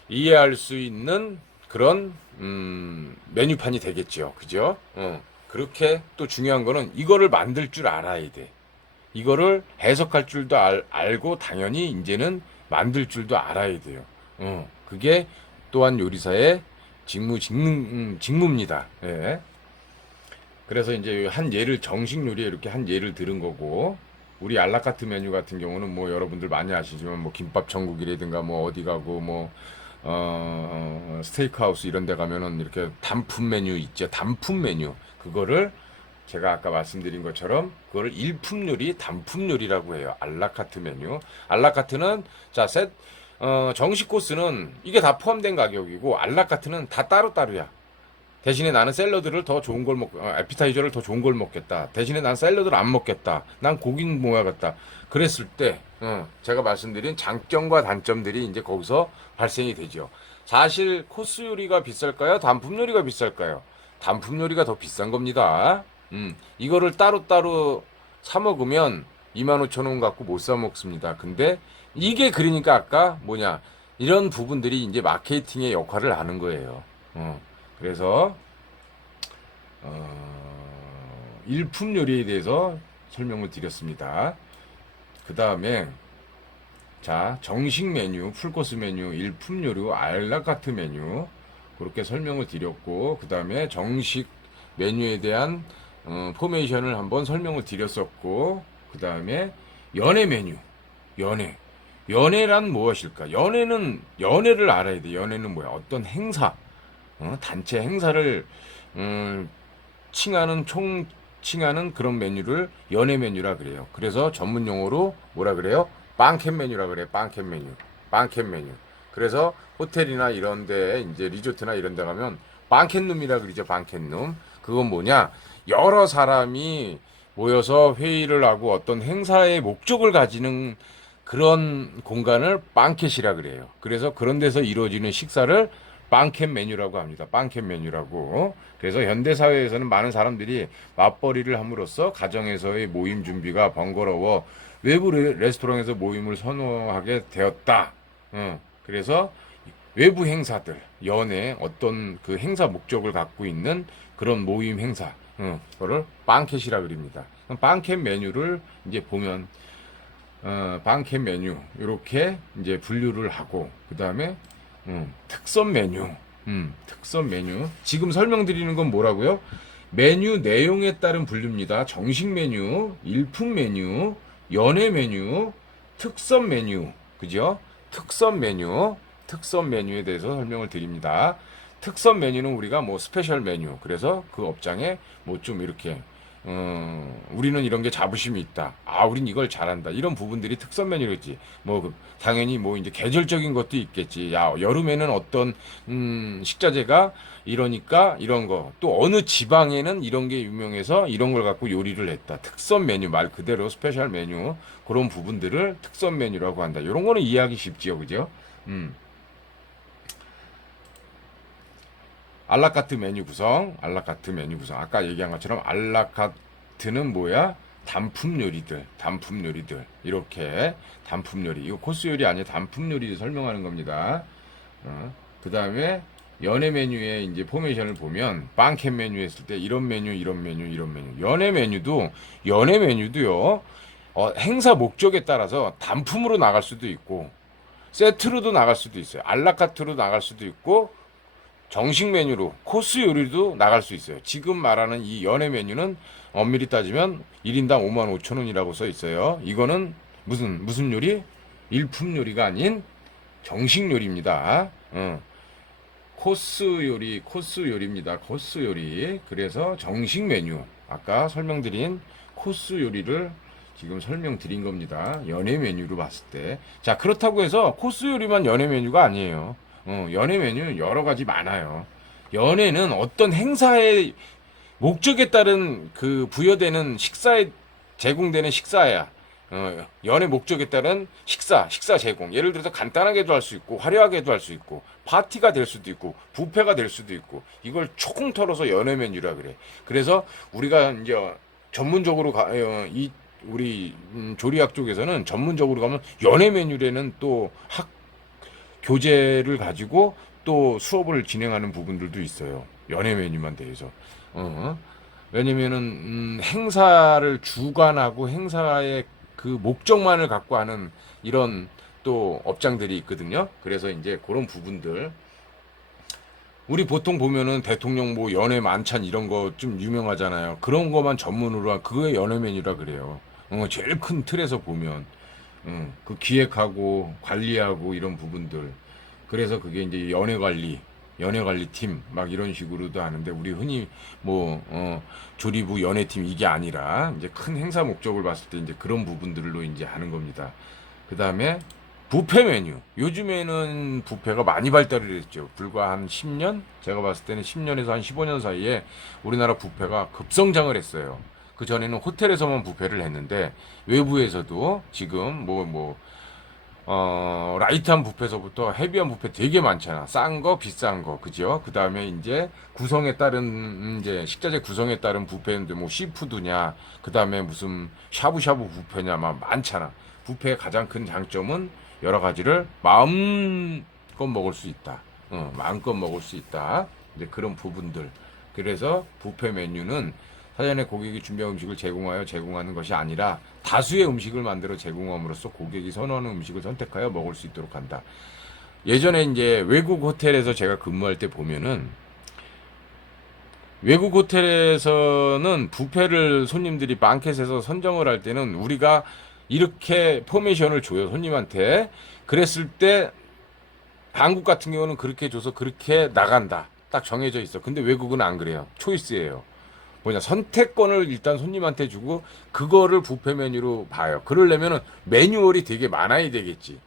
이해할 수 있는 그런 메뉴판이 되겠죠. 그죠? 그렇게 또 중요한 거는 이거를 만들 줄 알아야 돼. 이거를 해석할 줄도 알고 당연히 이제는 만들 줄도 알아야 돼요. 그게 또한 요리사의 직무입니다. 예. 그래서 이제 한 예를 정식 요리에 이렇게 한 예를 들은 거고, 우리 알라카트 메뉴 같은 경우는 뭐 여러분들 많이 아시지만 뭐 김밥 천국이라든가 뭐 어디 가고 뭐 스테이크하우스 이런 데 가면은 이렇게 단품 메뉴 있죠. 단품 메뉴. 그거를 제가 아까 말씀드린 것처럼 그거를 일품 요리, 단품 요리라고 해요. 알라카트 메뉴. 알라카트는 자, 정식 코스는 이게 다 포함된 가격이고 알라카트는 다 따로따로야. 대신에 나는 샐러드를 더 좋은 걸 에피타이저를 더 좋은 걸 먹겠다. 대신에 난 샐러드를 안 먹겠다. 난 고기는 먹어야겠다. 그랬을 때, 제가 말씀드린 장점과 단점들이 이제 거기서 발생이 되죠. 사실 코스 요리가 비쌀까요? 단품 요리가 비쌀까요? 단품 요리가 더 비싼 겁니다. 이거를 따로따로 사 먹으면 25,000원 갖고 못 사 먹습니다. 근데 이게 그러니까 아까 이런 부분들이 이제 마케팅의 역할을 하는 거예요. 그래서 일품 요리에 대해서 설명을 드렸습니다. 그 다음에 자, 정식 메뉴, 풀코스 메뉴, 일품 요리, 알라카트 메뉴 그렇게 설명을 드렸고, 그 다음에 정식 메뉴에 대한 포메이션을 한번 설명을 드렸었고, 그 다음에 연애 메뉴, 연애란 무엇일까? 연애를 알아야 돼. 연애는 뭐야? 어떤 행사, 단체 행사를 총칭하는 그런 메뉴를 연애 메뉴라 그래요. 그래서 전문 용어로 뭐라 그래요? 빵켓 메뉴라 그래요. 빵켓 메뉴. 그래서 호텔이나 이런데 이제 리조트나 이런데 가면 빵켓룸이라 그러죠. 빵켓룸. 그건 뭐냐? 여러 사람이 모여서 회의를 하고 어떤 행사의 목적을 가지는 그런 공간을 빵켓이라 그래요. 그래서 그런 데서 이루어지는 식사를 빵켓 메뉴라고 합니다. 빵켓 메뉴라고. 그래서 현대 사회에서는 많은 사람들이 맞벌이를 함으로써 가정에서의 모임 준비가 번거로워 외부 레스토랑에서 모임을 선호하게 되었다. 그래서 외부 행사들, 연애 어떤 그 행사 목적을 갖고 있는 그런 모임 행사, 그거를 빵켓이라 그럽니다. 빵켓 메뉴를 이제 보면 빵켓 메뉴 이렇게 이제 분류를 하고, 그 다음에 특선 메뉴, 특선 메뉴. 지금 설명드리는 건 뭐라고요? 메뉴 내용에 따른 분류입니다. 정식 메뉴, 일품 메뉴, 연애 메뉴, 특선 메뉴, 그죠? 특선 메뉴에 대해서 설명을 드립니다. 특선 메뉴는 우리가 뭐 스페셜 메뉴. 그래서 그 업장에 뭐 좀 이렇게 우리는 이런 게 자부심이 있다. 아, 우린 이걸 잘한다. 이런 부분들이 특선 메뉴겠지. 뭐, 당연히 뭐 이제 계절적인 것도 있겠지. 야, 여름에는 어떤, 식자재가 이러니까 이런 거. 또 어느 지방에는 이런 게 유명해서 이런 걸 갖고 요리를 했다. 특선 메뉴, 말 그대로 스페셜 메뉴. 그런 부분들을 특선 메뉴라고 한다. 이런 거는 이해하기 쉽지요. 그죠? 음. 알라카트 메뉴 구성, 알라카트 메뉴 구성. 아까 얘기한 것처럼 알라카트는 뭐야? 단품 요리들, 단품 요리들. 이렇게 단품 요리. 이거 코스 요리 아니에요. 단품 요리 설명하는 겁니다. 그 다음에 연애 메뉴에 이제 포메이션을 보면 빵켓 메뉴 했을 때 이런 메뉴, 이런 메뉴, 이런 메뉴. 연애 메뉴도요. 행사 목적에 따라서 단품으로 나갈 수도 있고 세트로도 나갈 수도 있어요. 알라카트로 나갈 수도 있고 정식 메뉴로 코스 요리도 나갈 수 있어요. 지금 말하는 이 연애 메뉴는 엄밀히 따지면 1인당 55,000원이라고 써 있어요. 이거는 무슨 요리? 일품 요리가 아닌 정식 요리입니다. 코스 요리입니다. 코스 요리. 그래서 정식 메뉴. 아까 설명드린 코스 요리를 지금 설명드린 겁니다. 연애 메뉴로 봤을 때. 자, 그렇다고 해서 코스 요리만 연애 메뉴가 아니에요. 연애 메뉴는 여러 가지 많아요. 연애는 어떤 행사의 목적에 따른 그 부여되는 식사에 제공되는 식사야. 연애 목적에 따른 식사 제공. 예를 들어서 간단하게도 할 수 있고, 화려하게도 할 수 있고, 파티가 될 수도 있고, 뷔페가 될 수도 있고, 이걸 총 털어서 연애 메뉴라 그래. 그래서 우리가 이제 전문적으로 우리 조리학 쪽에서는 전문적으로 가면 연애 메뉴라는 또 교재를 가지고 또 수업을 진행하는 부분들도 있어요. 연애 메뉴만 대해서. 왜냐면은 행사를 주관하고 행사의 그 목적만을 갖고 하는 이런 또 업장들이 있거든요. 그래서 이제 그런 부분들 우리 보통 보면은 대통령 뭐 연애 만찬 이런 거 좀 유명하잖아요. 그런 거만 전문으로 한 그거의 연애 메뉴라 그래요. 제일 큰 틀에서 보면 그 기획하고 관리하고 이런 부분들. 그래서 그게 이제 연애 관리 팀 막 이런 식으로도 하는데 우리 흔히 뭐 조리부 연애팀 이게 아니라 이제 큰 행사 목적을 봤을 때 이제 그런 부분들로 이제 하는 겁니다. 그다음에 뷔페 메뉴. 요즘에는 뷔페가 많이 발달을 했죠. 불과 한 10년? 제가 봤을 때는 10년에서 한 15년 사이에 우리나라 뷔페가 급성장을 했어요. 그 전에는 호텔에서만 뷔페를 했는데 외부에서도 지금 라이트한 뷔페서부터 헤비한 뷔페 되게 많잖아. 싼 거, 비싼 거, 그죠? 그 다음에 이제 구성에 따른, 이제 식자재 구성에 따른 뷔페인데 뭐 시푸드냐, 그 다음에 무슨 샤브샤브 뷔페냐, 막 많잖아. 뷔페의 가장 큰 장점은 여러 가지를 마음껏 먹을 수 있다. 마음껏 먹을 수 있다. 이제 그런 부분들. 그래서 뷔페 메뉴는 사전에 고객이 준비한 음식을 제공하는 것이 아니라 다수의 음식을 만들어 제공함으로써 고객이 선호하는 음식을 선택하여 먹을 수 있도록 한다. 예전에 이제 외국 호텔에서 제가 근무할 때 보면은 외국 호텔에서는 뷔페를 손님들이 방켓에서 선정을 할 때는 우리가 이렇게 포메이션을 줘요, 손님한테. 그랬을 때 한국 같은 경우는 그렇게 줘서 그렇게 나간다. 딱 정해져 있어. 근데 외국은 안 그래요. 초이스예요. 뭐냐, 선택권을 일단 손님한테 주고 그거를 뷔페 메뉴로 봐요. 그러려면은 매뉴얼이 되게 많아야 되겠지.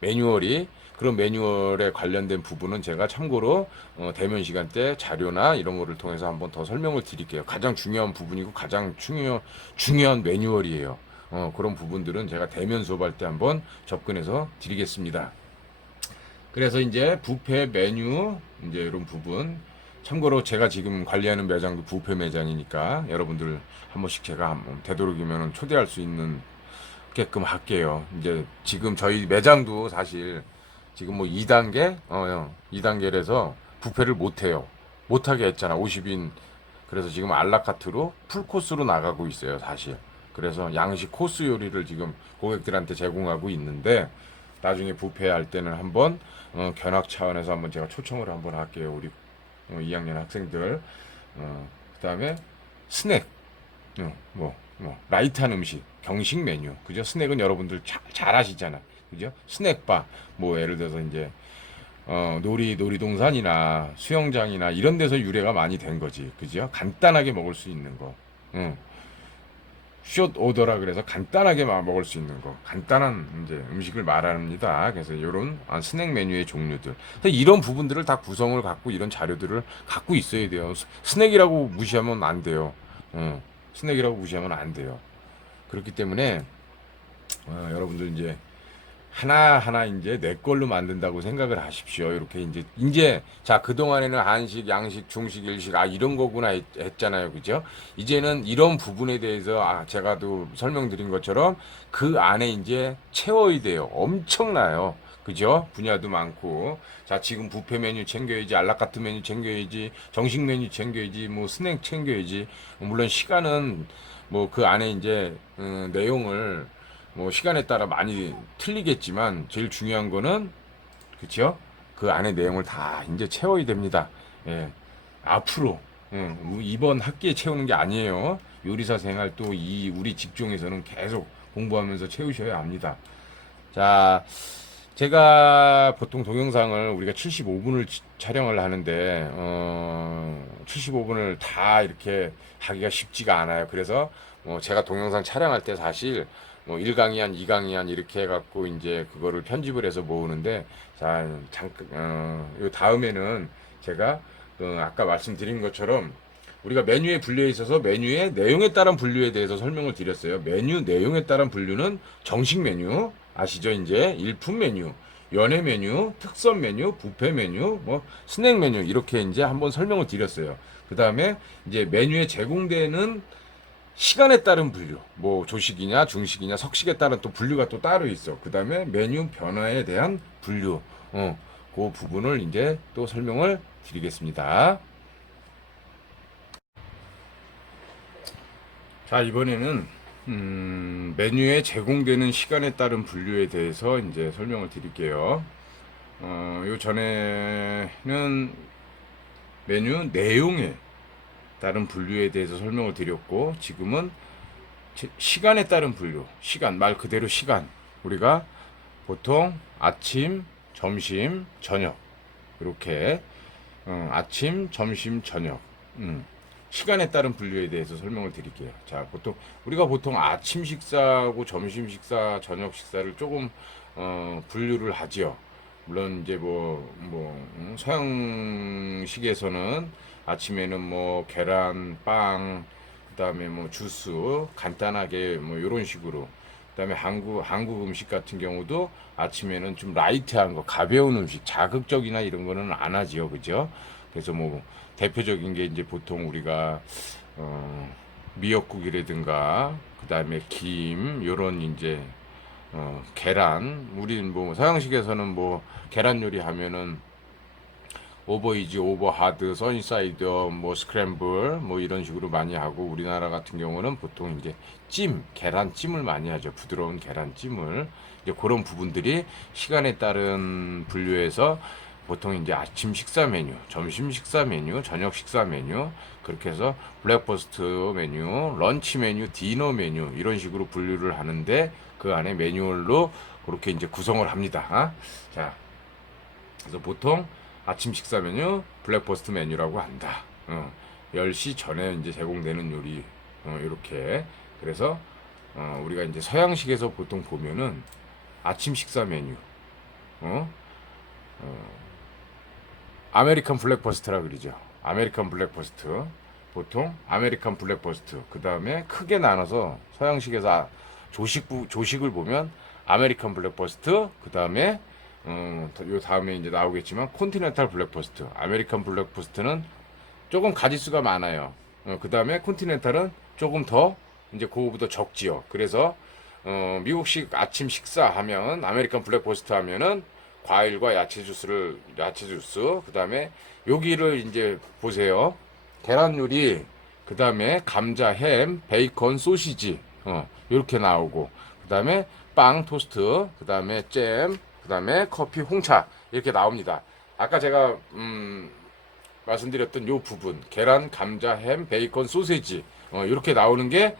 매뉴얼이. 그런 매뉴얼에 관련된 부분은 제가 참고로 대면 시간 때 자료나 이런 거를 통해서 한번 더 설명을 드릴게요. 가장 중요한 부분이고 가장 중요한 매뉴얼이에요. 그런 부분들은 제가 대면 수업할 때 한번 접근해서 드리겠습니다. 그래서 이제 뷔페 메뉴 이제 이런 부분, 참고로 제가 지금 관리하는 매장도 뷔페 매장이니까 여러분들 한 번씩 제가 한번 되도록이면 초대할 수 있는 게끔 할게요. 이제 지금 저희 매장도 사실 지금 뭐 2단계 2단계라서 뷔페를 못 해요. 못 하게 했잖아. 50인. 그래서 지금 알라카트로 풀코스로 나가고 있어요, 사실. 그래서 양식 코스 요리를 지금 고객들한테 제공하고 있는데 나중에 뷔페 할 때는 한번 견학 차원에서 한번 제가 초청을 한번 할게요. 우리 2학년 학생들. 그다음에 스낵. 라이트한 음식, 경식 메뉴. 그죠? 스낵은 여러분들 잘 아시잖아. 그죠? 스낵바. 뭐 예를 들어서 이제 놀이동산이나 수영장이나 이런 데서 유래가 많이 된 거지. 그죠? 간단하게 먹을 수 있는 거. 응. 숏 오더라 그래서 간단하게 먹을 수 있는 거, 간단한 이제 음식을 말합니다. 그래서 이런 스낵 메뉴의 종류들, 그래서 이런 부분들을 다 구성을 갖고 이런 자료들을 갖고 있어야 돼요. 스낵이라고 무시하면 안 돼요. 스낵이라고 무시하면 안 돼요. 그렇기 때문에 여러분들 이제 하나하나 이제 내 걸로 만든다고 생각을 하십시오. 이렇게 이제 자, 그동안에는 한식, 양식, 중식, 일식 이런 거구나 했잖아요. 그죠? 이제는 이런 부분에 대해서 제가 또 설명드린 것처럼 그 안에 이제 채워야 돼요. 엄청나요. 그죠? 분야도 많고. 자, 지금 뷔페 메뉴 챙겨야지, 알라카트 메뉴 챙겨야지, 정식 메뉴 챙겨야지, 뭐 스낵 챙겨야지. 물론 시간은 뭐 그 안에 이제 내용을 뭐 시간에 따라 많이 틀리겠지만 제일 중요한 거는 그쵸? 그 안에 내용을 다 이제 채워야 됩니다. 예. 앞으로 이번 학기에 채우는 게 아니에요. 요리사 생활 또 이 우리 직종에서는 계속 공부하면서 채우셔야 합니다. 자, 제가 보통 동영상을 우리가 75분을 촬영을 하는데 75분을 다 이렇게 하기가 쉽지가 않아요. 그래서 제가 동영상 촬영할 때 사실 뭐 1강의한, 2강의한 이렇게 해갖고 이제 그거를 편집을 해서 모으는데 자, 잠깐 요 다음에는 제가 아까 말씀드린 것처럼 우리가 메뉴에 분류해 있어서 메뉴의 내용에 따른 분류에 대해서 설명을 드렸어요. 메뉴 내용에 따른 분류는 정식 메뉴 아시죠? 이제 일품 메뉴, 연회 메뉴, 특선 메뉴, 뷔페 메뉴, 뭐 스낵 메뉴 이렇게 이제 한번 설명을 드렸어요. 그 다음에 이제 메뉴에 제공되는 시간에 따른 분류, 뭐 조식이냐, 중식이냐, 석식에 따른 또 분류가 또 따로 있어. 그 다음에 메뉴 변화에 대한 분류, 그 부분을 이제 또 설명을 드리겠습니다. 자, 이번에는 메뉴에 제공되는 시간에 따른 분류에 대해서 이제 설명을 드릴게요. 요 전에는 메뉴 내용에 따른 분류에 대해서 설명을 드렸고, 지금은 시간에 따른 분류, 시간, 말 그대로 시간. 우리가 보통 아침, 점심, 저녁 이렇게 아침, 점심, 저녁 시간에 따른 분류에 대해서 설명을 드릴게요. 자, 우리가 보통 아침 식사하고 점심 식사, 저녁 식사를 조금 분류를 하지요. 물론 이제 서양식에서는 아침에는 뭐 계란, 빵, 그다음에 뭐 주스 간단하게 뭐 이런 식으로. 그다음에 한국 음식 같은 경우도 아침에는 좀 라이트한 거, 가벼운 음식, 자극적이나 이런 거는 안 하지요, 그죠? 그래서 뭐 대표적인 게 이제 보통 우리가 미역국이라든가 그다음에 김 요런 이제 계란, 우리는 뭐 서양식에서는 뭐 계란 요리 하면은 오버이지, 오버하드, 써니사이드, 뭐 스크램블, 뭐 이런 식으로 많이 하고, 우리나라 같은 경우는 보통 이제 계란찜을 많이 하죠. 부드러운 계란찜을. 이제 그런 부분들이 시간에 따른 분류에서 보통 이제 아침 식사 메뉴, 점심 식사 메뉴, 저녁 식사 메뉴, 그렇게 해서 블랙퍼스트 메뉴, 런치 메뉴, 디너 메뉴 이런 식으로 분류를 하는데 그 안에 매뉴얼로 그렇게 이제 구성을 합니다. 자, 그래서 보통 아침 식사 메뉴 블랙퍼스트 메뉴라고 한다. 10시 전에 이제 제공되는 요리 이렇게. 그래서 우리가 이제 서양식에서 보통 보면은 아침 식사 메뉴 아메리칸 블랙퍼스트라 그러죠. 아메리칸 블랙퍼스트. 보통 아메리칸 블랙퍼스트. 그 다음에 크게 나눠서 서양식에서 조식을 보면 아메리칸 블랙퍼스트. 그 다음에 요 다음에 이제 나오겠지만 콘티넨탈 블랙퍼스트. 아메리칸 블랙퍼스트는 조금 가지수가 많아요. 그 다음에 콘티넨탈은 조금 더 이제 그거보다 적지요. 그래서 미국식 아침 식사하면 아메리칸 블랙퍼스트 하면은 과일과 야채 주스, 그 다음에 여기를 이제 보세요. 계란 요리, 그 다음에 감자, 햄, 베이컨, 소시지, 이렇게 나오고, 그 다음에 빵, 토스트, 그 다음에 잼, 그 다음에 커피, 홍차, 이렇게 나옵니다. 아까 제가, 말씀드렸던 요 부분, 계란, 감자, 햄, 베이컨, 소시지, 이렇게 나오는 게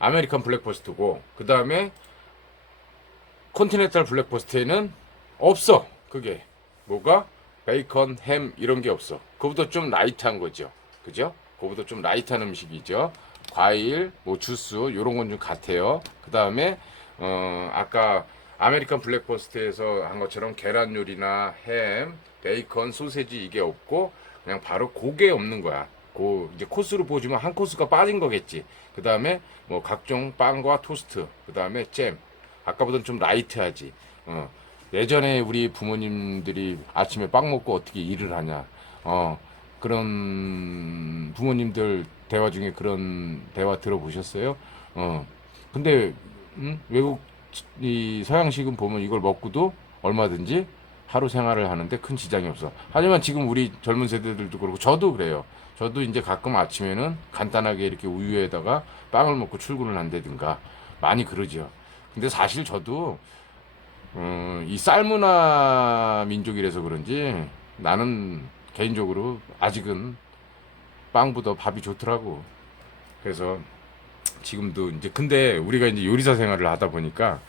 아메리칸 블랙퍼스트고, 그 다음에 콘티넨탈 블랙퍼스트에는 없어. 그게 뭐가 베이컨, 햄 이런 게 없어. 그거보다 좀 라이트한 거죠. 그죠? 그거보다 좀 라이트한 음식이죠. 과일, 뭐 주스 요런 건 좀 같아요. 그 다음에 아까 아메리칸 블랙버스트에서 한 것처럼 계란 요리나 햄, 베이컨, 소세지 이게 없고 그냥 바로 고게 없는 거야. 이제 코스로 보지만 한 코스가 빠진 거겠지. 그 다음에 뭐 각종 빵과 토스트, 그 다음에 잼. 아까보다는 좀 라이트하지. 예전에 우리 부모님들이 아침에 빵 먹고 어떻게 일을 하냐. 그런 부모님들 대화 중에 그런 대화 들어보셨어요? 근데 외국 이 서양식은 보면 이걸 먹고도 얼마든지 하루 생활을 하는데 큰 지장이 없어. 하지만 지금 우리 젊은 세대들도 그렇고 저도 그래요. 저도 이제 가끔 아침에는 간단하게 이렇게 우유에다가 빵을 먹고 출근을 한다든가 많이 그러죠. 근데 사실 저도 이 쌀문화 민족이라서 그런지 나는 개인적으로 아직은 빵보다 밥이 좋더라고. 그래서 지금도 이제 근데 우리가 이제 요리사 생활을 하다 보니까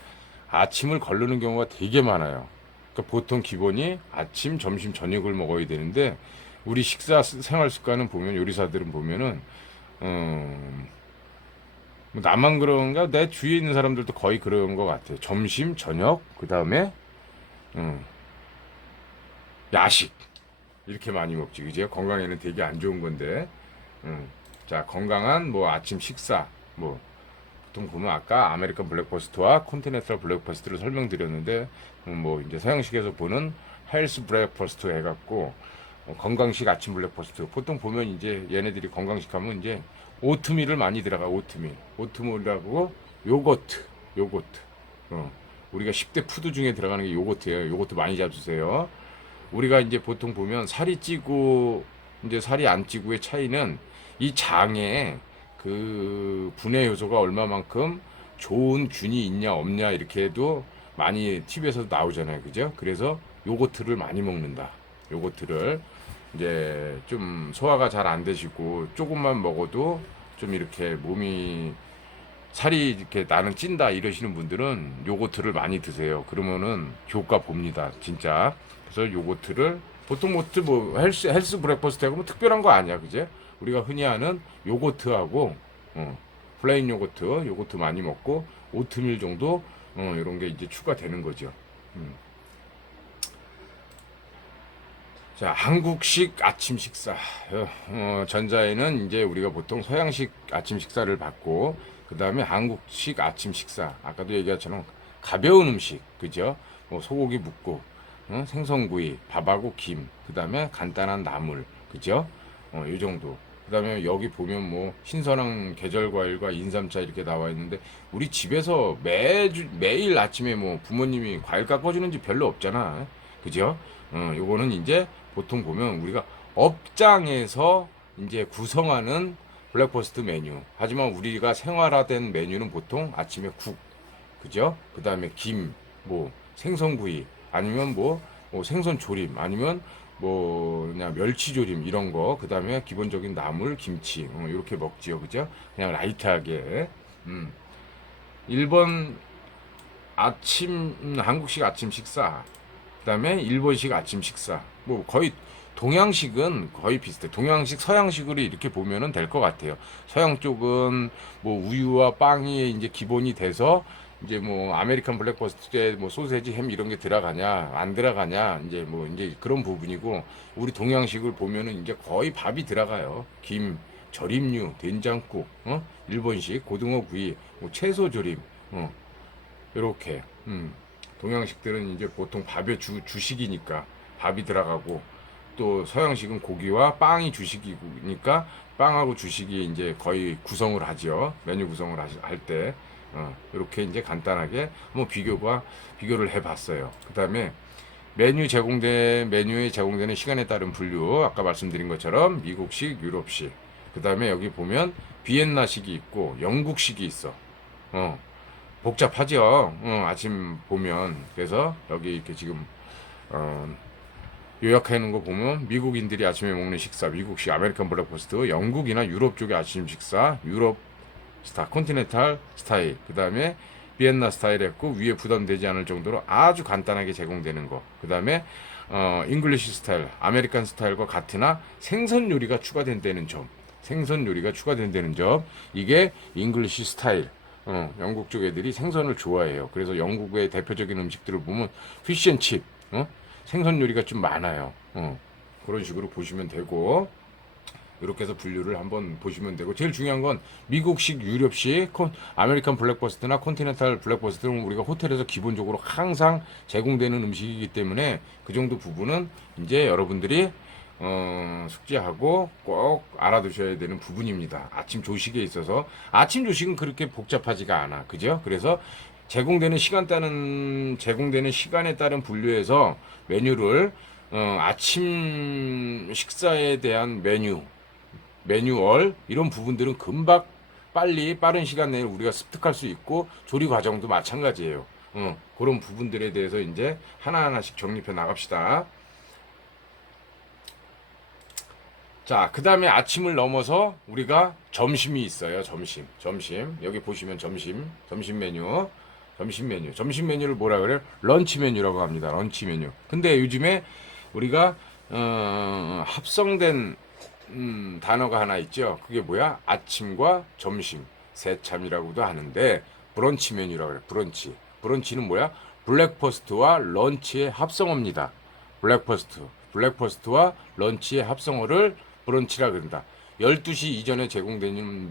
아침을 거르는 경우가 되게 많아요. 그러니까 보통 기본이 아침, 점심, 저녁을 먹어야 되는데 우리 식사 생활 습관은 보면 요리사들은 보면은 뭐 나만 그런가? 내 주위에 있는 사람들도 거의 그런 것 같아요. 점심, 저녁, 그 다음에 야식 이렇게 많이 먹지, 그죠? 건강에는 되게 안 좋은 건데. 자, 건강한 뭐 아침 식사 뭐 보통 보면 아까 아메리칸 블랙퍼스트와 콘티넨탈 블랙퍼스트를 설명드렸는데 뭐 이제 서양식에서 보는 헬스 브렉퍼스트 해갖고 건강식 아침 블랙퍼스트 보통 보면 이제 얘네들이 건강식 하면 이제 오트밀을 많이 들어가. 오트밀하고 요거트 우리가 10대 푸드 중에 들어가는 게 요거트예요. 요거트 많이 잡수세요. 우리가 이제 보통 보면 살이 찌고 이제 살이 안 찌고의 차이는 이 장에 그 분해 요소가 얼마만큼 좋은 균이 있냐 없냐 이렇게 해도 많이 TV에서도 나오잖아요. 그죠? 그래서 요거트를 많이 먹는다. 요거트를 이제 좀 소화가 잘 안 되시고 조금만 먹어도 좀 이렇게 몸이 살이 이렇게 나는 찐다 이러시는 분들은 요거트를 많이 드세요. 그러면은 효과 봅니다. 진짜. 그래서 요거트를 보통 뭐 헬스 브렉퍼스트하고 뭐 특별한 거 아니야. 그제? 우리가 흔히 하는 요거트하고 플레인 요거트 많이 먹고 오트밀 정도 이런 게 이제 추가되는 거죠. 음. 자, 한국식 아침 식사. 전자에는 이제 우리가 보통 서양식 아침 식사를 받고, 그 다음에 한국식 아침 식사. 아까도 얘기했처럼 가벼운 음식, 그죠? 뭐 소고기 묵고, 생선구이, 밥하고 김, 그 다음에 간단한 나물, 그죠? 이 정도. 그 다음에 여기 보면 뭐 신선한 계절 과일과 인삼차 이렇게 나와 있는데, 우리 집에서 매일 아침에 뭐 부모님이 과일 깎아주는 집 별로 없잖아. 그죠? 요거는 이제 보통 보면 우리가 업장에서 이제 구성하는 블랙퍼스트 메뉴. 하지만 우리가 생활화된 메뉴는 보통 아침에 국, 그죠? 그 다음에 김, 뭐 생선구이, 아니면 뭐 생선 조림, 아니면 뭐 그냥 멸치 조림 이런 거. 그 다음에 기본적인 나물, 김치 이렇게 먹지요, 그죠? 그냥 라이트하게. 음. 일본 한국식 아침 식사. 그다음에 일본식 아침 식사. 뭐 거의 동양식은 거의 비슷해. 동양식, 서양식으로 이렇게 보면은 될 것 같아요. 서양 쪽은 뭐 우유와 빵이 이제 기본이 돼서 이제 뭐 아메리칸 블랙버스트에 뭐 소세지, 햄 이런 게 들어가냐 안 들어가냐 이제 뭐 이제 그런 부분이고, 우리 동양식을 보면은 이제 거의 밥이 들어가요. 김, 절임류, 된장국, 일본식 고등어 구이, 뭐 채소 조림, 요렇게. 동양식들은 이제 보통 밥의 주식이니까 밥이 들어가고, 또 서양식은 고기와 빵이 주식이니까 빵하고 주식이 이제 거의 구성을 하죠. 메뉴 구성을 할 때. 이렇게 이제 간단하게 한번 비교를 해봤어요. 그 다음에 메뉴에 제공되는 시간에 따른 분류, 아까 말씀드린 것처럼 미국식, 유럽식. 그 다음에 여기 보면 비엔나식이 있고 영국식이 있어. 복잡하죠. 아침 보면. 그래서 여기 이렇게 지금 요약해 놓은 거 보면 미국인들이 아침에 먹는 식사, 미국식 아메리칸 블랙퍼스트, 영국이나 유럽 쪽의 아침 식사, 유럽 콘티넨탈 스타일, 그 다음에 비엔나 스타일 했고 위에 부담되지 않을 정도로 아주 간단하게 제공되는 거. 그 다음에 잉글리시 스타일, 아메리칸 스타일과 같으나 생선 요리가 추가된다는 점. 생선 요리가 추가된다는 점. 이게 잉글리시 스타일. 영국 쪽 애들이 생선을 좋아해요. 그래서 영국의 대표적인 음식들을 보면 피쉬앤칩, 생선 요리가 좀 많아요. 그런 식으로 보시면 되고 이렇게 해서 분류를 한번 보시면 되고 제일 중요한 건 미국식, 유럽식, 아메리칸 블랙버스트나 컨티넨탈 블랙버스트는 우리가 호텔에서 기본적으로 항상 제공되는 음식이기 때문에 그 정도 부분은 이제 여러분들이 숙지하고 꼭 알아두셔야 되는 부분입니다. 아침 조식에 있어서 아침 조식은 그렇게 복잡하지가 않아, 그죠? 그래서 제공되는 시간에 따른 분류해서 메뉴를 아침 식사에 대한 매뉴얼 이런 부분들은 금방 빨리 빠른 시간 내에 우리가 습득할 수 있고 조리 과정도 마찬가지예요. 그런 부분들에 대해서 이제 하나하나씩 정립해 나갑시다. 자, 그 다음에 아침을 넘어서 우리가 점심이 있어요. 점심. 여기 보시면 점심 메뉴를 뭐라 그래요? 런치 메뉴라고 합니다. 런치 메뉴. 근데 요즘에 우리가 합성된 단어가 하나 있죠. 그게 뭐야? 아침과 점심, 새참이라고도 하는데 브런치 메뉴라고 그래요. 브런치는 뭐야? 블랙퍼스트와 런치의 합성어입니다. 블랙퍼스트와 런치의 합성어를 브런치라 그런다. 12시 이전에 제공되는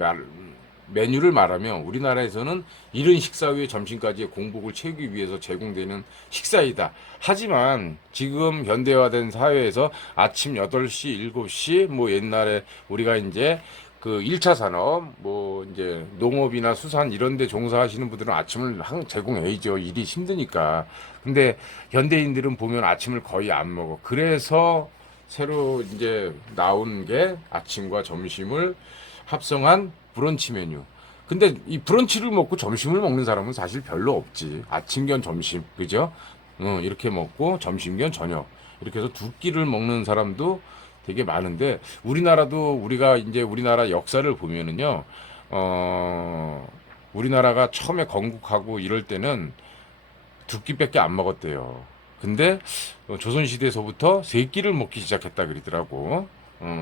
메뉴를 말하면 우리나라에서는 이른 식사 후에 점심까지의 공복을 채우기 위해서 제공되는 식사이다. 하지만 지금 현대화된 사회에서 아침 8시, 7시 뭐 옛날에 우리가 이제 그 1차 산업 뭐 이제 농업이나 수산 이런 데 종사하시는 분들은 아침을 제공해야죠. 일이 힘드니까. 근데 현대인들은 보면 아침을 거의 안 먹어. 그래서 새로 이제 나온 게 아침과 점심을 합성한 브런치 메뉴. 근데 이 브런치를 먹고 점심을 먹는 사람은 사실 별로 없지. 아침 겸 점심, 그죠? 이렇게 먹고 점심 겸 저녁. 이렇게 해서 두 끼를 먹는 사람도 되게 많은데 우리나라도 우리가 이제 우리나라 역사를 보면은요, 우리나라가 처음에 건국하고 이럴 때는 두 끼밖에 안 먹었대요. 근데 조선시대에서부터 세 끼를 먹기 시작했다 그러더라고.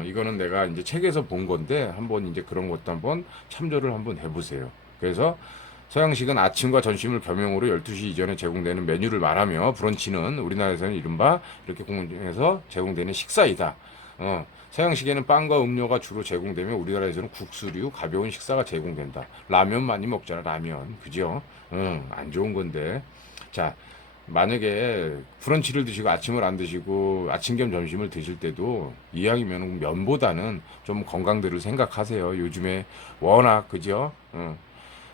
이거는 내가 이제 책에서 본 건데 한번 이제 그런 것도 한번 참조를 한번 해보세요. 그래서 서양식은 아침과 점심을 겸용으로 12시 이전에 제공되는 메뉴를 말하며 브런치는 우리나라에서는 이른바 이렇게 공중에서 제공되는 식사이다. 서양식에는 빵과 음료가 주로 제공되며 우리나라에서는 국수류 가벼운 식사가 제공된다. 라면 많이 먹잖아, 라면. 그죠? 안 좋은 건데. 자, 만약에 브런치를 드시고 아침을 안 드시고 아침 겸 점심을 드실 때도 이왕이면 면보다는 좀 건강들을 생각하세요. 요즘에 워낙 그죠?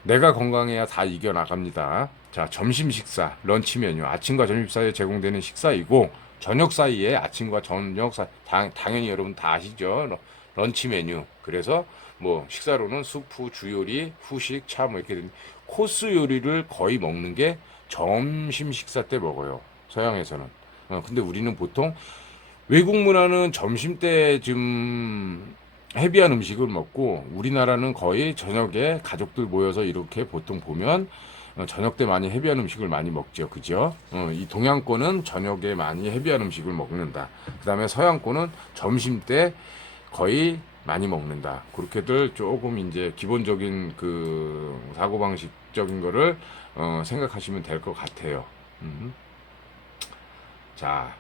내가 건강해야 다 이겨나갑니다. 자, 점심 식사, 런치 메뉴, 아침과 점심 사이에 제공되는 식사이고 저녁 사이에 아침과 저녁 사이 당연히 여러분 다 아시죠? 런치 메뉴. 그래서 뭐 식사로는 수프, 주요리, 후식, 차 뭐 이렇게 코스 요리를 거의 먹는 게 점심 식사 때 먹어요. 서양에서는. 근데 우리는 보통 외국 문화는 점심 때 좀 헤비한 음식을 먹고 우리나라는 거의 저녁에 가족들 모여서 이렇게 보통 보면 저녁 때 많이 헤비한 음식을 많이 먹죠. 그죠? 이 동양권은 저녁에 많이 헤비한 음식을 먹는다. 그 다음에 서양권은 점심 때 거의 많이 먹는다. 그렇게들 조금 이제 기본적인 그 사고방식적인 거를 생각하시면 될 것 같아요. 자,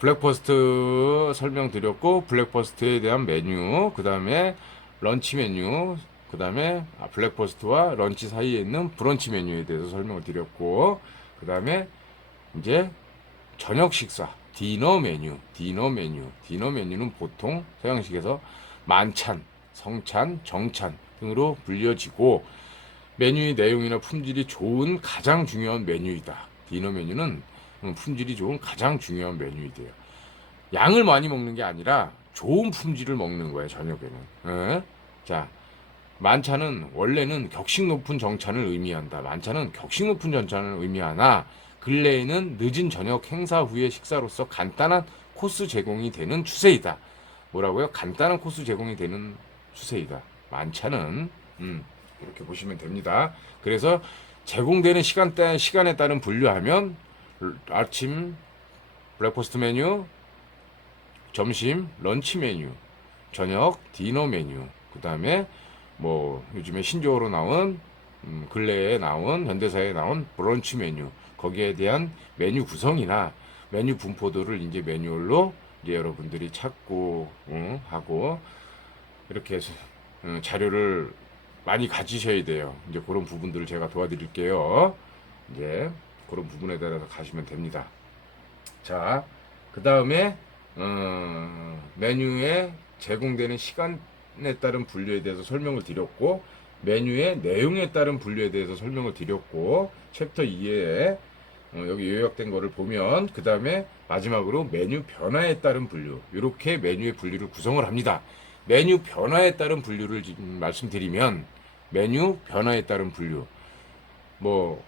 블랙퍼스트 설명드렸고 블랙퍼스트에 대한 메뉴, 그 다음에 런치 메뉴, 그 다음에 블랙퍼스트와 런치 사이에 있는 브런치 메뉴에 대해서 설명을 드렸고, 그 다음에 이제 저녁 식사 디너 메뉴는 보통 서양식에서 만찬, 성찬, 정찬 등으로 불려지고 메뉴의 내용이나 품질이 좋은 가장 중요한 메뉴이다. 디너 메뉴는 품질이 좋은 가장 중요한 메뉴이돼요. 양을 많이 먹는 게 아니라 좋은 품질을 먹는 거예요, 저녁에는. 자, 만찬은 원래는 격식 높은 정찬을 의미한다. 만찬은 격식 높은 정찬을 의미하나 근래에는 늦은 저녁 행사 후의 식사로서 간단한 코스 제공이 되는 추세이다. 뭐라고요? 간단한 코스 제공이 되는 추세이다. 만찬은 이렇게 보시면 됩니다. 그래서 제공되는 시간에 따른 분류하면 아침, 브렉퍼스트 메뉴, 점심 런치 메뉴, 저녁 디너 메뉴, 그 다음에 뭐 요즘에 신조어로 나온 근래에 나온 현대사에 나온 브런치 메뉴, 거기에 대한 메뉴 구성이나 메뉴 분포도를 이제 매뉴얼로 이제 여러분들이 찾고 하고 이렇게 해서 자료를 많이 가지셔야 돼요. 이제 그런 부분들을 제가 도와드릴게요. 이제 그런 부분에 따라서 가시면 됩니다. 자, 그 다음에 메뉴에 제공되는 시간에 따른 분류에 대해서 설명을 드렸고, 메뉴의 내용에 따른 분류에 대해서 설명을 드렸고, 챕터 2에 여기 요약된 거를 보면, 그 다음에 마지막으로 메뉴 변화에 따른 분류, 이렇게 메뉴의 분류를 구성을 합니다. 메뉴 변화에 따른 분류를 말씀드리면, 메뉴 변화에 따른 분류, 뭐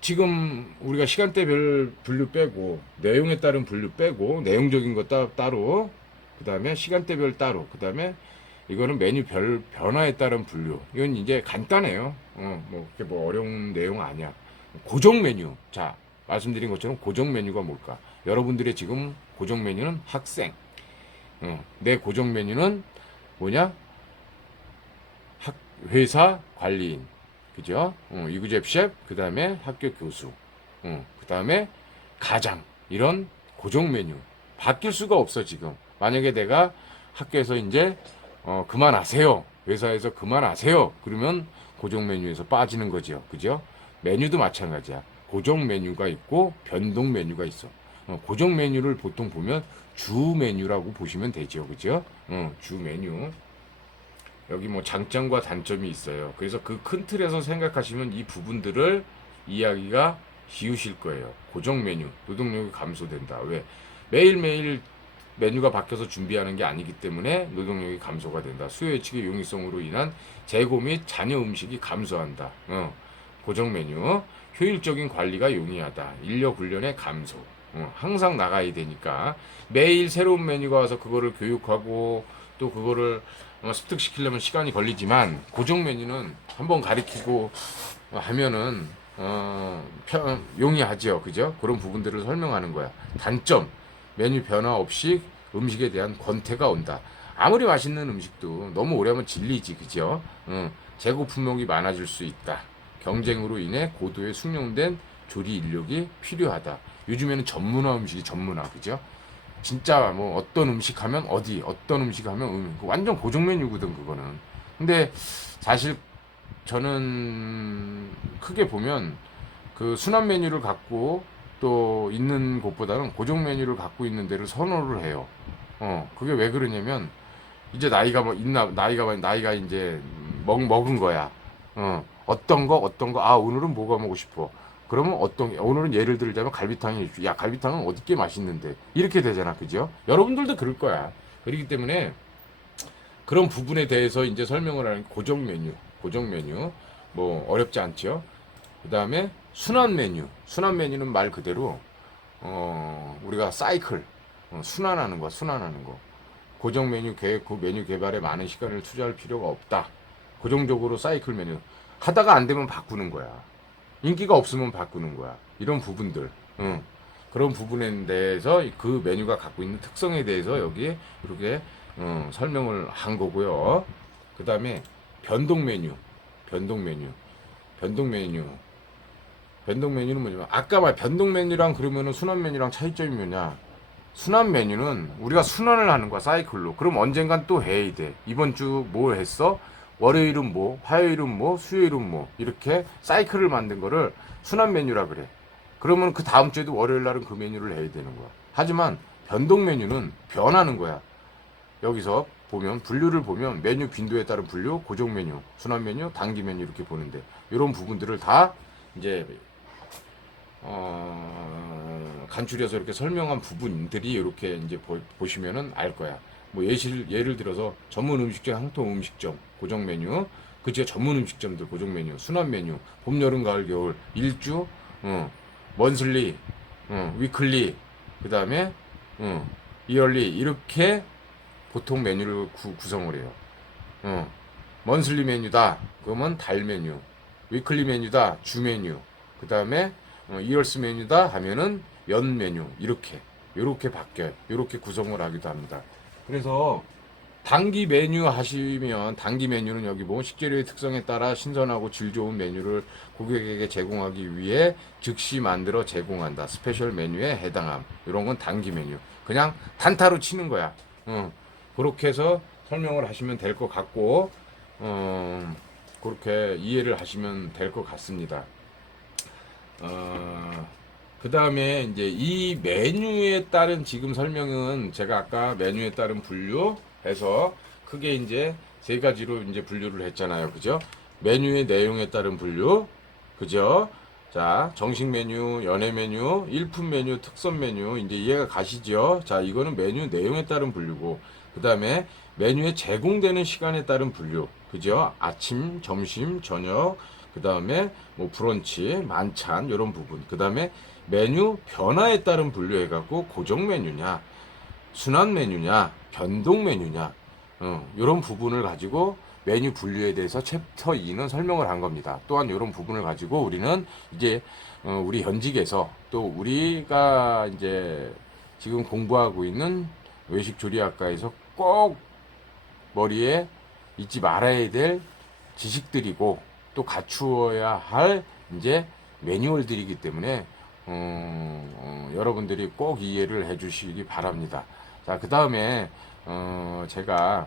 지금 우리가 시간대별 분류 빼고 내용에 따른 분류 빼고 내용적인 거 따로, 그 다음에 시간대별 따로, 그 다음에 이거는 메뉴별 변화에 따른 분류. 이건 이제 간단해요. 뭐 그렇게 뭐 어려운 내용 아니야. 고정 메뉴. 자, 말씀드린 것처럼 고정 메뉴가 뭘까? 여러분들의 지금 고정 메뉴는 학생. 내 고정 메뉴는 뭐냐? 회사 관리인. 그죠? 이구잽 셰프, 그 다음에 학교 교수, 그 다음에 가장, 이런 고정 메뉴. 바뀔 수가 없어, 지금. 만약에 내가 학교에서 이제, 그만하세요. 회사에서 그만하세요. 그러면 고정 메뉴에서 빠지는 거죠. 그죠? 메뉴도 마찬가지야. 고정 메뉴가 있고, 변동 메뉴가 있어. 고정 메뉴를 보통 보면 주 메뉴라고 보시면 되죠. 그죠? 주 메뉴. 여기 뭐 장점과 단점이 있어요. 그래서 그 큰 틀에서 생각하시면 이 부분들을 이야기가 쉬우실 거예요. 고정 메뉴, 노동력이 감소된다. 왜? 매일매일 메뉴가 바뀌어서 준비하는 게 아니기 때문에 노동력이 감소가 된다. 수요 예측의 용이성으로 인한 재고 및 잔여 음식이 감소한다. 고정 메뉴, 효율적인 관리가 용이하다. 인력 훈련의 감소. 항상 나가야 되니까 매일 새로운 메뉴가 와서 그거를 교육하고 또 그거를 습득시키려면 시간이 걸리지만 고정 메뉴는 한번 가리키고 하면은 용이하죠. 그죠? 그런 부분들을 설명하는 거야. 단점, 메뉴 변화 없이 음식에 대한 권태가 온다. 아무리 맛있는 음식도 너무 오래 하면 질리지. 그죠? 재고 품목이 많아질 수 있다. 경쟁으로 인해 고도의 숙련된 조리 인력이 필요하다. 요즘에는 전문화 음식이 전문화. 그죠? 진짜 뭐 어떤 음식 하면 어디, 어떤 음식 하면 완전 고정 메뉴거든 그거는. 근데 사실 저는 크게 보면 그 순환 메뉴를 갖고 또 있는 곳보다는 고정 메뉴를 갖고 있는 데를 선호를 해요. 그게 왜 그러냐면 이제 나이가 뭐 있나, 나이가 이제 먹은 거야. 어떤 거, 아, 오늘은 뭐가 먹고 싶어. 그러면 오늘은 예를 들자면 갈비탕이, 야, 갈비탕은 어디게 맛있는데. 이렇게 되잖아. 그죠? 여러분들도 그럴 거야. 그렇기 때문에 그런 부분에 대해서 이제 설명을 하는 고정 메뉴, 고정 메뉴. 뭐, 어렵지 않죠? 그 다음에 순환 메뉴. 순환 메뉴는 말 그대로, 우리가 사이클, 순환하는 거, 순환하는 거. 고정 메뉴 계획, 그 메뉴 개발에 많은 시간을 투자할 필요가 없다. 고정적으로 사이클 메뉴. 하다가 안 되면 바꾸는 거야. 인기가 없으면 바꾸는 거야. 이런 부분들. 그런 부분에 대해서 그 메뉴가 갖고 있는 특성에 대해서 여기에 이렇게 설명을 한 거고요. 그 다음에 변동 메뉴. 변동 메뉴. 변동 메뉴. 변동 메뉴는 뭐냐면 아까 말 변동 메뉴랑 그러면은 순환 메뉴랑 차이점이 뭐냐? 순환 메뉴는 우리가 순환을 하는 거야, 사이클로. 그럼 언젠간 또 해야 돼. 이번 주 뭐 했어? 월요일은 뭐, 화요일은 뭐, 수요일은 뭐, 이렇게 사이클을 만든 거를 순환 메뉴라 그래. 그러면 그 다음 주에도 월요일 날은 그 메뉴를 해야 되는 거야. 하지만 변동 메뉴는 변하는 거야. 여기서 보면, 분류를 보면 메뉴 빈도에 따른 분류, 고정 메뉴, 순환 메뉴, 단기 메뉴 이렇게 보는데, 이런 부분들을 다 이제 간추려서 이렇게 설명한 부분들이 이렇게 이제 보시면은 알 거야. 뭐 예를 들어서 전문 음식점, 한통 음식점, 고정 메뉴, 그치 전문 음식점들 고정 메뉴, 순환 메뉴, 봄, 여름, 가을, 겨울, 일주, 먼슬리, 위클리, 그 다음에 이얼리 이렇게 보통 메뉴를 구성을 해요. 먼슬리 메뉴다. 그러면 달 메뉴. 위클리 메뉴다. 주 메뉴. 그 다음에 이얼스 메뉴다 하면은 면 메뉴 이렇게 바뀌어요. 이렇게 구성을 하기도 합니다. 그래서 단기 메뉴 하시면 단기 메뉴는 여기 보면 식재료의 특성에 따라 신선하고 질 좋은 메뉴를 고객에게 제공하기 위해 즉시 만들어 제공한다. 스페셜 메뉴에 해당함. 이런 건 단기 메뉴. 그냥 단타로 치는 거야. 그렇게 해서 설명을 하시면 될 것 같고, 그렇게 이해를 하시면 될 것 같습니다. 그 다음에 이제 이 메뉴에 따른 지금 설명은 제가 아까 메뉴에 따른 분류해서 크게 이제 세 가지로 이제 분류를 했잖아요. 그죠? 메뉴의 내용에 따른 분류. 그죠? 자, 정식 메뉴, 연회 메뉴, 일품 메뉴, 특선 메뉴. 이제 이해가 가시죠? 자, 이거는 메뉴 내용에 따른 분류고. 그 다음에 메뉴에 제공되는 시간에 따른 분류. 그죠? 아침, 점심, 저녁. 그 다음에 뭐 브런치, 만찬, 이런 부분. 그 다음에 메뉴 변화에 따른 분류해갖고 고정 메뉴냐, 순환 메뉴냐, 변동 메뉴냐, 이런 부분을 가지고 메뉴 분류에 대해서 챕터 2는 설명을 한 겁니다. 또한 이런 부분을 가지고 우리는 이제 우리 현직에서 또 우리가 이제 지금 공부하고 있는 외식조리학과에서 꼭 머리에 잊지 말아야 될 지식들이고 또 갖추어야 할 이제 매뉴얼들이기 때문에 여러분들이 꼭 이해를 해주시기 바랍니다. 자, 그 다음에 제가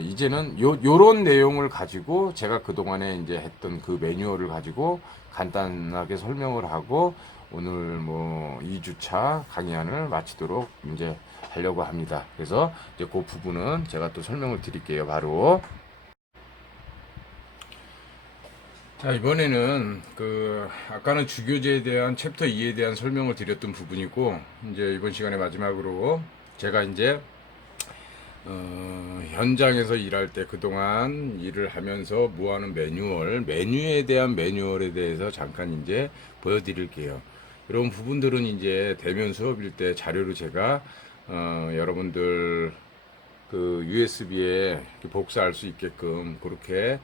이제는 요런 내용을 가지고 제가 그동안에 이제 했던 그 매뉴얼을 가지고 간단하게 설명을 하고 오늘 뭐 2주차 강의안을 마치도록 이제 하려고 합니다. 그래서 이제 그 부분은 제가 또 설명을 드릴게요. 바로. 자, 이번에는 아까는 주교제에 대한 챕터 2에 대한 설명을 드렸던 부분이고, 이제 이번 시간에 마지막으로 제가 이제 현장에서 일할 때 그동안 일을 하면서 모아놓은 메뉴에 대한 매뉴얼에 대해서 잠깐 이제 보여드릴게요. 이런 부분들은 이제 대면 수업일 때 자료로 제가 여러분들 그 USB에 복사할 수 있게끔 그렇게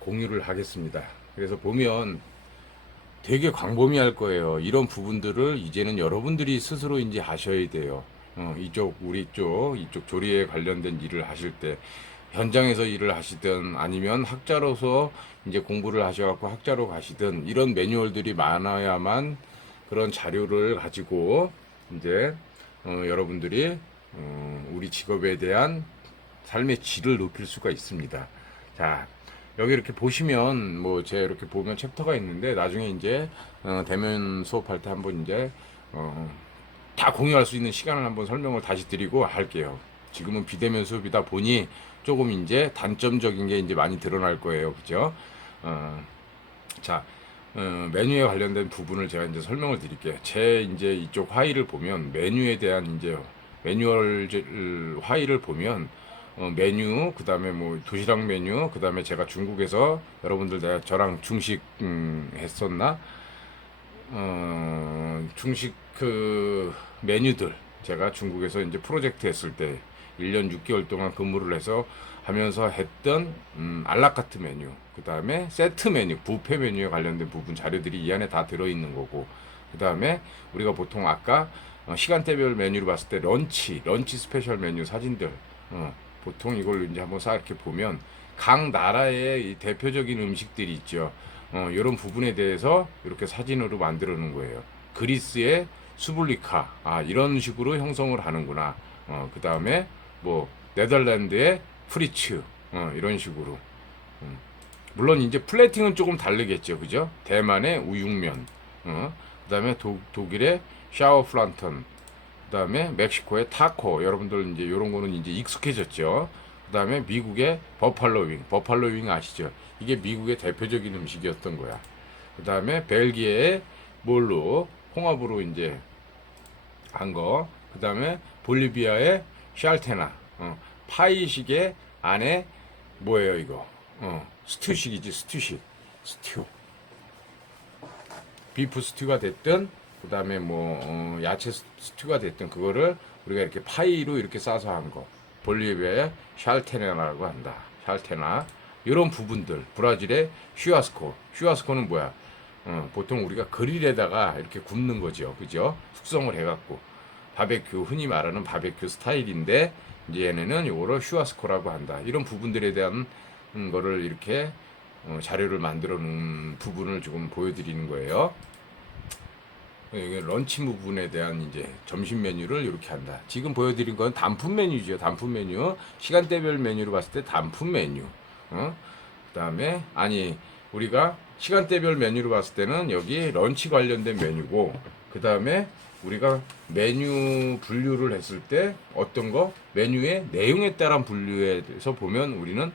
공유를 하겠습니다. 그래서 보면 되게 광범위할 거예요. 이런 부분들을 이제는 여러분들이 스스로 이제 하셔야 돼요. 우리 이쪽 조리에 관련된 일을 하실 때 현장에서 일을 하시든 아니면 학자로서 이제 공부를 하셔갖고 학자로 가시든 이런 매뉴얼들이 많아야만 그런 자료를 가지고 이제 여러분들이 우리 직업에 대한 삶의 질을 높일 수가 있습니다. 자, 여기 이렇게 보시면 뭐 제가 이렇게 보면 챕터가 있는데 나중에 이제 대면 수업할 때 한번 이제 다 공유할 수 있는 시간을 한번 설명을 다시 드리고 할게요. 지금은 비대면 수업이다 보니 조금 이제 단점적인 게 이제 많이 드러날 거예요. 그죠? 자, 메뉴에 관련된 부분을 제가 이제 설명을 드릴게요. 제 이제 이쪽 파일을 보면 메뉴에 대한 이제 매뉴얼 파일을 보면 메뉴, 그 다음에 뭐 도시락 메뉴, 그 다음에 제가 중국에서 여러분들 내가 저랑 중식 했었나? 중식 그 메뉴들 제가 중국에서 이제 프로젝트 했을 때 1년 6개월 동안 근무를 해서 하면서 했던 알라카트 메뉴, 그 다음에 세트 메뉴, 뷔페 메뉴에 관련된 부분 자료들이 이 안에 다 들어있는 거고, 그 다음에 우리가 보통 아까 시간대별 메뉴를 봤을 때 런치 스페셜 메뉴 사진들 보통 이걸 이제 한번 싹 이렇게 보면 각 나라의 이 대표적인 음식들이 있죠. 이런 부분에 대해서 이렇게 사진으로 만들어 놓은 거예요. 그리스의 수블리카, 이런 식으로 형성을 하는구나. 그 다음에 뭐 네덜란드의 프리츠, 이런 식으로. 물론 이제 플레이팅은 조금 다르겠죠, 그죠? 대만의 우육면, 그 다음에 독일의 샤워 플란턴, 그 다음에 멕시코의 타코. 여러분들 이제 이런 거는 이제 익숙해졌죠. 그 다음에 미국의 버팔로 윙 아시죠? 이게 미국의 대표적인 음식이었던 거야. 그 다음에 벨기에의 몰로, 홍합으로 이제 한 거. 그 다음에 볼리비아의 샬테나, 파이식의 안에 뭐예요 이거? 스튜식이지, 스튜. 비프 스튜가 됐든, 그 다음에 뭐 야채 스튜가 됐든 그거를 우리가 이렇게 파이로 이렇게 싸서 한 거. 볼리비아의 샬테나라고 한다. 샬테나. 이런 부분들. 브라질의 슈아스코는 뭐야? 보통 우리가 그릴에다가 이렇게 굽는 거죠. 그죠? 숙성을 해갖고. 바베큐, 흔히 말하는 바베큐 스타일인데, 이제 얘네는 요거를 슈아스코라고 한다. 이런 부분들에 대한 거를 이렇게 자료를 만들어 놓은 부분을 조금 보여드리는 거예요. 이게 런치 부분에 대한 이제 점심 메뉴를 이렇게 한다. 지금 보여드린 건 단품 메뉴죠. 단품 메뉴. 시간대별 메뉴로 봤을 때 단품 메뉴. 그다음에 아니 우리가 시간대별 메뉴로 봤을 때는 여기 런치 관련된 메뉴고 그다음에 우리가 메뉴 분류를 했을 때 어떤 거 메뉴의 내용에 따른 분류에서 보면 우리는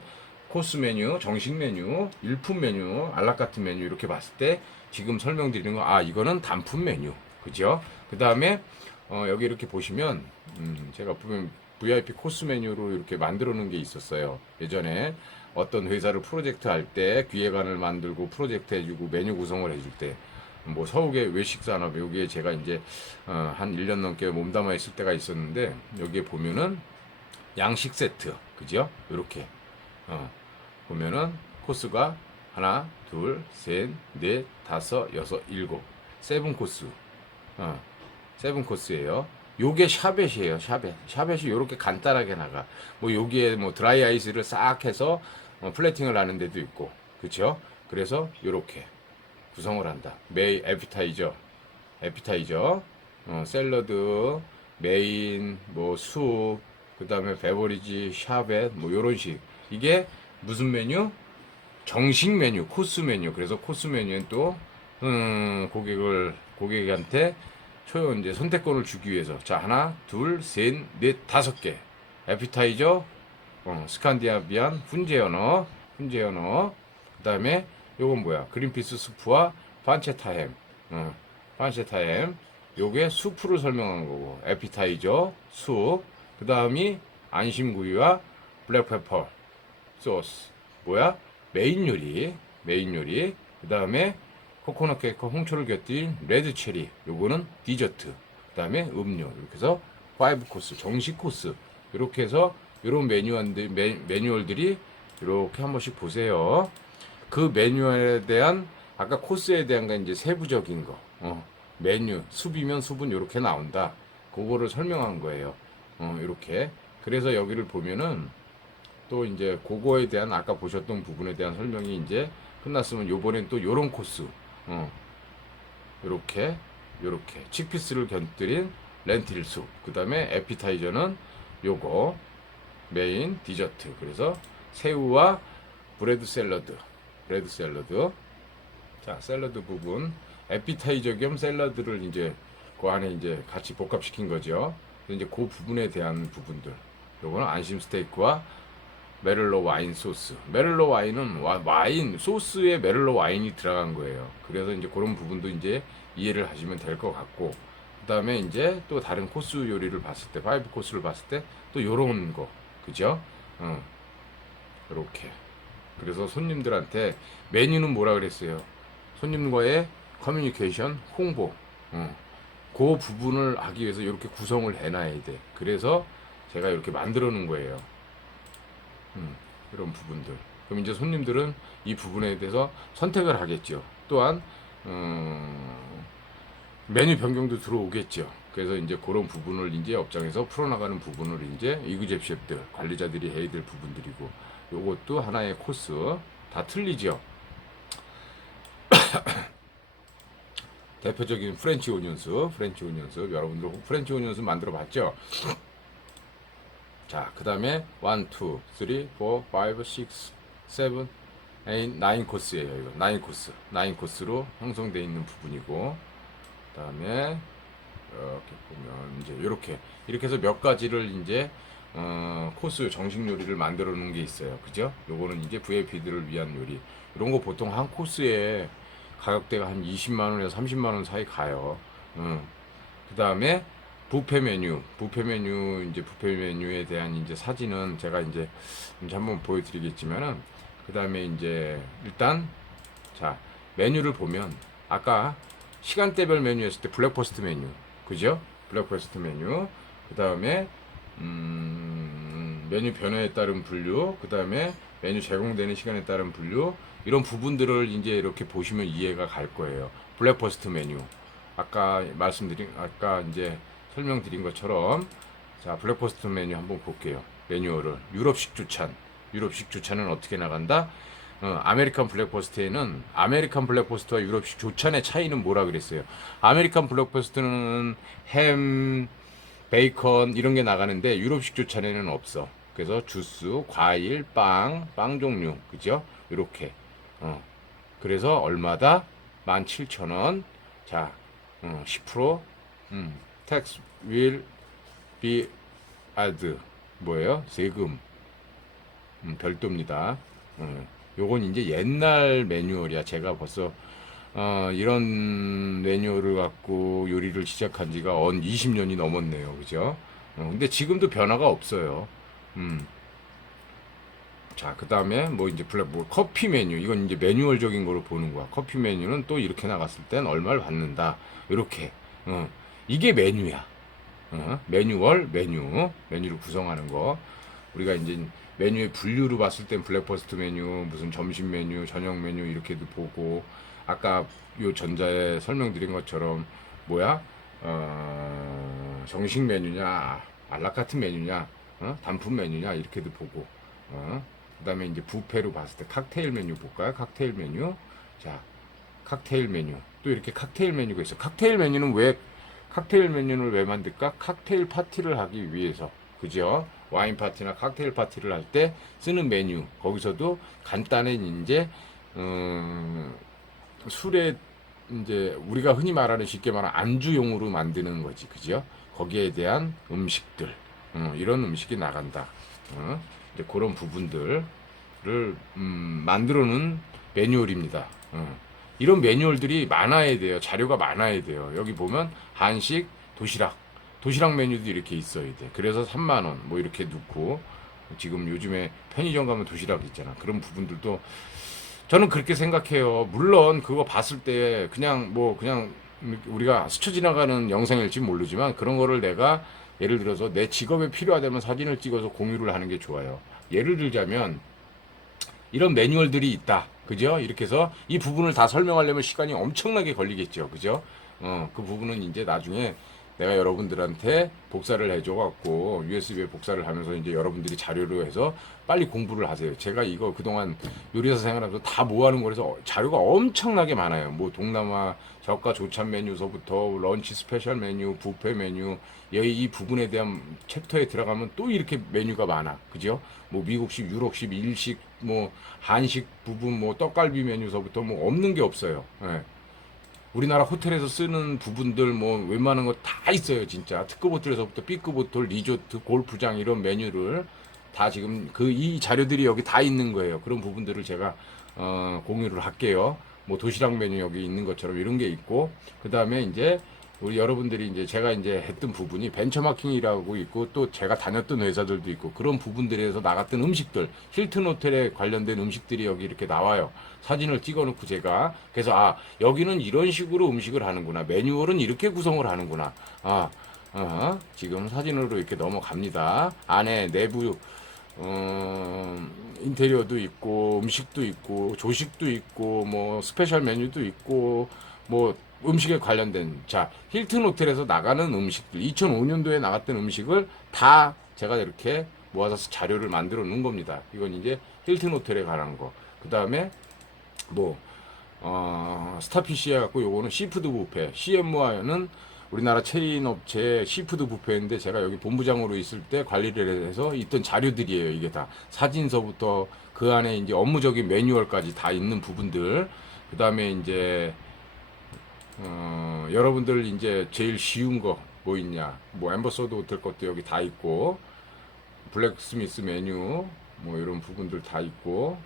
코스 메뉴, 정식 메뉴, 일품 메뉴, 알라카트 메뉴 이렇게 봤을 때 지금 설명드리는 거 이거는 단품 메뉴 그죠? 그 다음에 여기 이렇게 보시면 제가 보면 VIP 코스 메뉴로 이렇게 만들어 놓은 게 있었어요. 예전에 어떤 회사를 프로젝트 할 때 기획안을 만들고 프로젝트 해주고 메뉴 구성을 해줄 때 뭐 서욱의 외식 산업 여기에 제가 이제 한 1년 넘게 몸담아 있을 때가 있었는데 여기에 보면은 양식 세트 그죠? 이렇게 보면은 코스가 하나, 둘, 셋, 넷, 다섯, 여섯, 일곱 세븐 코스 세븐 코스예요. 요게 샤벳이에요. 샤벳이 요렇게 간단하게 나가. 뭐 여기에 뭐 드라이 아이스를 싹 해서 플레팅을 하는 데도 있고. 그쵸? 그래서 요렇게 구성을 한다. 메인 에피타이저, 샐러드, 메인, 뭐 숲, 그 다음에 베버리지, 샤벳, 뭐 요런 식. 이게 무슨 메뉴? 정식 메뉴, 코스 메뉴. 그래서 코스 메뉴는 또 고객한테 이제 선택권을 주기 위해서 자 하나, 둘, 셋, 넷, 다섯 개. 에피타이저, 스칸디나비안, 훈제 언어. 그다음에 요건 뭐야? 그린피스 수프와 판체타 햄. 판체타 햄. 요게 수프를 설명한 거고. 에피타이저, 숲. 그다음이 안심구이와 블랙페퍼 소스. 뭐야? 메인 요리. 그다음에 코코넛 케이크 홍초를 곁들인 레드 체리. 요거는 디저트. 그다음에 음료. 이렇게 해서 5코스, 정식 코스. 이렇게 해서 이런 매뉴얼들이 이렇게 한 번씩 보세요. 그 매뉴얼에 대한 아까 코스에 대한 건 이제 세부적인 거. 메뉴 숲이면 숲은 이렇게 나온다. 그거를 설명한 거예요. 이렇게. 그래서 여기를 보면은 또 이제 그거에 대한 아까 보셨던 부분에 대한 설명이 이제 끝났으면 요번엔 또 요런 코스. 요렇게 치피스를 곁들인 렌틸 숲. 그다음에 에피타이저는 요거 메인 디저트. 그래서 새우와 브레드 샐러드. 자, 샐러드 부분 에피타이저 겸 샐러드를 이제 그 안에 이제 같이 복합시킨 거죠. 이제 그 부분에 대한 부분들. 요거는 안심 스테이크와 메를로 와인 소스. 메를로 와인은 와인 소스에 메를로 와인이 들어간 거예요. 그래서 이제 그런 부분도 이제 이해를 하시면 될 것 같고, 그다음에 이제 또 다른 코스 요리를 봤을 때, 파이브 코스를 봤을 때 또 요런 거, 그죠? 이렇게. 그래서 손님들한테 메뉴는 뭐라 그랬어요? 손님과의 커뮤니케이션, 홍보, 그 부분을 하기 위해서 이렇게 구성을 해놔야 돼. 그래서 제가 이렇게 만들어 놓은 거예요. 이런 부분들. 그럼 이제 손님들은 이 부분에 대해서 선택을 하겠죠. 또한 메뉴 변경도 들어오겠죠. 그래서 이제 그런 부분을 이제 업장에서 풀어나가는 부분을 이제 이그잽 셰프들, 관리자들이 해야 될 부분들이고, 요것도 하나의 코스. 다 틀리죠. 대표적인 프렌치 오니언스, 여러분들 프렌치 오니언스 만들어 봤죠? 자, 그 다음에 1, 2, 3, 4, 5, 6, 7, 8, 9 코스예요. 이거 9 코스. 9 코스로 형성되어 있는 부분이고, 그 다음에 이렇게 보면 이제 이렇게 해서 몇 가지를 이제 코스 정식 요리를 만들어 놓은 게 있어요. 그죠? 요거는 이제 VIP들을 위한 요리. 이런 거 보통 한 코스에 가격대가 한 20만 원에서 30만 원 사이 가요. 그 다음에 뷔페 메뉴에 대한 이제 사진은 제가 이제 한번 보여드리겠지만은, 그 다음에 이제 일단 자 메뉴를 보면 아까 시간대별 메뉴였을 때 블랙퍼스트 메뉴, 그죠? 블랙퍼스트 메뉴. 그 다음에 메뉴 변화에 따른 분류. 그 다음에 메뉴 제공되는 시간에 따른 분류, 이런 부분들을 이제 이렇게 보시면 이해가 갈 거예요. 블랙퍼스트 메뉴. 아까 이제 설명드린 것처럼, 자, 블랙퍼스트 메뉴 한번 볼게요. 매뉴얼을. 유럽식 조찬은 어떻게 나간다? 아메리칸 블랙퍼스트에는 아메리칸 블랙퍼스트와 유럽식 조찬의 차이는 뭐라 그랬어요? 아메리칸 블랙퍼스트는 햄, 베이컨 이런 게 나가는데 유럽식 조찬에는 없어. 그래서 주스, 과일, 빵 종류, 그죠? 이렇게. 그래서 얼마다? 17,000원. 자, 10%. tax will be add. 뭐예요? 세금. 별도입니다. 요건 이제 옛날 매뉴얼이야. 제가 벌써 이런 매뉴얼을 갖고 요리를 시작한 지가 20년이 넘었네요. 그죠? 근데 지금도 변화가 없어요. 음. 자, 그 다음에 뭐 이제 커피 메뉴. 이건 이제 매뉴얼적인 거로 보는 거야. 커피 메뉴는 또 이렇게 나갔을 땐 얼마를 받는다. 이렇게. 이게 메뉴야. 메뉴를 구성하는 거. 우리가 이제 메뉴의 분류로 봤을 땐 블랙퍼스트 메뉴, 무슨 점심 메뉴, 저녁 메뉴 이렇게도 보고, 아까 요 전자에 설명드린 것처럼 뭐야? 정식 메뉴냐, 알라카트 메뉴냐, 단품 메뉴냐 이렇게도 보고, 그다음에 이제 뷔페로 봤을 때 칵테일 메뉴 볼까요? 칵테일 메뉴. 자, 칵테일 메뉴. 또 이렇게 칵테일 메뉴가 있어. 칵테일 메뉴를 왜 만들까? 칵테일 파티를 하기 위해서. 그죠? 와인 파티나 칵테일 파티를 할 때 쓰는 메뉴. 거기서도 간단한 이제 술에 이제 우리가 흔히 말하는 쉽게 말하는 안주용으로 만드는 거지. 그죠? 거기에 대한 음식들. 이런 음식이 나간다. 이제 그런 부분들을 만들어놓은 매뉴얼입니다. 이런 매뉴얼들이 많아야 돼요. 자료가 많아야 돼요. 여기 보면 한식, 도시락 메뉴도 이렇게 있어야 돼. 그래서 3만 원 뭐 이렇게 넣고, 지금 요즘에 편의점 가면 도시락 있잖아. 그런 부분들도 저는 그렇게 생각해요. 물론 그거 봤을 때 그냥 우리가 스쳐 지나가는 영상일지 모르지만, 그런 거를 내가 예를 들어서 내 직업에 필요하다면 사진을 찍어서 공유를 하는 게 좋아요. 예를 들자면 이런 매뉴얼들이 있다. 그죠? 이렇게 해서 이 부분을 다 설명하려면 시간이 엄청나게 걸리겠죠. 그죠? 그 부분은 이제 나중에 내가 여러분들한테 복사를 해줘갖고 USB에 복사를 하면서 이제 여러분들이 자료로 해서 빨리 공부를 하세요. 제가 이거 그동안 요리사 생활하면서 다 모아놓은 거라서 자료가 엄청나게 많아요. 뭐 동남아 저가 조찬 메뉴서부터 런치 스페셜 메뉴, 뷔페 메뉴, 이 부분에 대한 챕터에 들어가면 또 이렇게 메뉴가 많아. 그죠? 뭐 미국식, 유럽식, 일식, 뭐 한식 부분, 뭐 떡갈비 메뉴서부터 뭐 없는 게 없어요. 예. 우리나라 호텔에서 쓰는 부분들 뭐 웬만한 거 다 있어요. 진짜 특급 호텔에서부터 B급 호텔, 리조트, 골프장 이런 메뉴를 다 지금 이 자료들이 여기 다 있는 거예요. 그런 부분들을 제가 공유를 할게요. 뭐 도시락 메뉴 여기 있는 것처럼 이런 게 있고, 그 다음에 이제 우리 여러분들이 이제 제가 이제 했던 부분이 벤처마킹이라고 있고, 또 제가 다녔던 회사들도 있고, 그런 부분들에서 나갔던 음식들, 힐튼 호텔에 관련된 음식들이 여기 이렇게 나와요. 사진을 찍어놓고 제가 그래서 여기는 이런 식으로 음식을 하는구나, 매뉴얼은 이렇게 구성을 하는구나. 지금 사진으로 이렇게 넘어갑니다. 안에 내부 인테리어도 있고, 음식도 있고, 조식도 있고, 뭐 스페셜 메뉴도 있고, 뭐 음식에 관련된, 자, 힐튼 호텔에서 나가는 음식들, 2005년도에 나갔던 음식을 다 제가 이렇게 모아서 자료를 만들어 놓은 겁니다. 이건 이제 힐튼 호텔에 관한 거. 그 다음에 뭐 스타피시에 갖고 요거는 시푸드 뷔페. CMY는 우리나라 체인 업체 시푸드 뷔페인데, 제가 여기 본부장으로 있을 때 관리를 해서 있던 자료들이에요. 이게 다 사진서부터 그 안에 이제 업무적인 매뉴얼까지 다 있는 부분들. 그 다음에 이제 여러분들 이제 제일 쉬운 거 뭐 있냐, 뭐 엠버서드 호텔 것도 여기 다 있고, 블랙스미스 메뉴 뭐 이런 부분들 다 있고,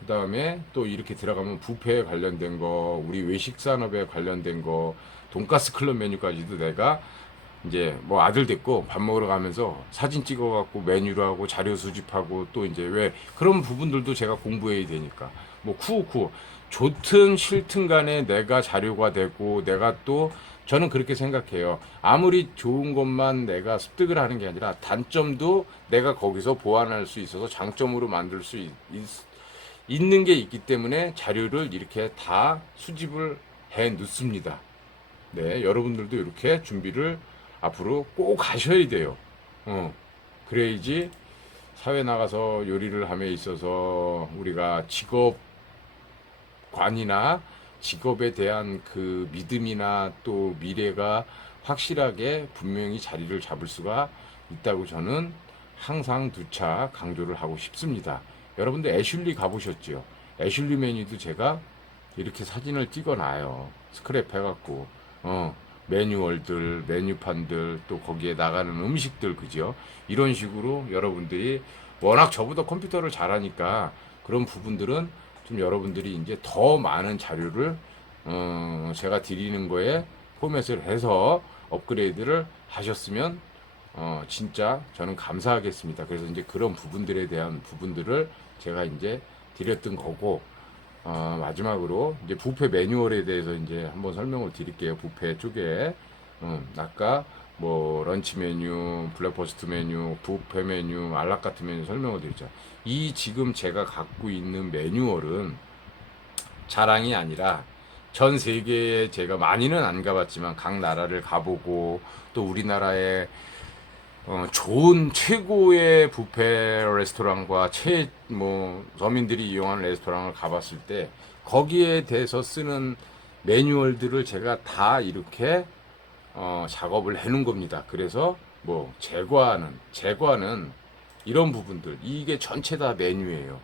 그 다음에 또 이렇게 들어가면 뷔페에 관련된 거, 우리 외식 산업에 관련된 거, 돈가스 클럽 메뉴까지도 내가 이제 뭐 아들 됐고 밥 먹으러 가면서 사진 찍어갖고 메뉴를 하고 자료 수집하고, 또 이제 왜 그런 부분들도 제가 공부해야 되니까, 뭐 쿠쿠 좋든 싫든 간에 내가 자료가 되고 내가 또 저는 그렇게 생각해요. 아무리 좋은 것만 내가 습득을 하는 게 아니라 단점도 내가 거기서 보완할 수 있어서 장점으로 만들 수 있는 게 있기 때문에 자료를 이렇게 다 수집을 해 놓습니다. 네, 여러분들도 이렇게 준비를 앞으로 꼭 하셔야 돼요. 어, 그래야지 사회 나가서 요리를 함에 있어서 우리가 직업관이나 직업에 대한 그 믿음이나 또 미래가 확실하게 분명히 자리를 잡을 수가 있다고 저는 항상 누차 강조를 하고 싶습니다. 여러분들 애슐리 가보셨죠? 애슐리 메뉴도 제가 이렇게 사진을 찍어놔요. 스크랩 해갖고, 매뉴얼들, 메뉴판들, 또 거기에 나가는 음식들, 그죠? 이런 식으로 여러분들이 워낙 저보다 컴퓨터를 잘하니까 그런 부분들은 좀 여러분들이 이제 더 많은 자료를, 제가 드리는 거에 포맷을 해서 업그레이드를 하셨으면, 진짜 저는 감사하겠습니다. 그래서 이제 그런 부분들에 대한 부분들을 제가 이제 드렸던 거고, 마지막으로 이제 뷔페 매뉴얼에 대해서 이제 한번 설명을 드릴게요. 뷔페 쪽에 아까 뭐 런치 메뉴, 블랙퍼스트 메뉴, 뷔페 메뉴, 알라카트 메뉴 설명을 드렸죠. 이 지금 제가 갖고 있는 매뉴얼은 자랑이 아니라 전 세계에 제가 많이는 안 가봤지만 각 나라를 가보고 또 우리나라의 좋은 최고의 뷔페 레스토랑과 뭐 서민들이 이용하는 레스토랑을 가봤을 때 거기에 대해서 쓰는 매뉴얼들을 제가 다 이렇게 작업을 해놓은 겁니다. 그래서 뭐 제과는 이런 부분들 이게 전체 다 메뉴예요.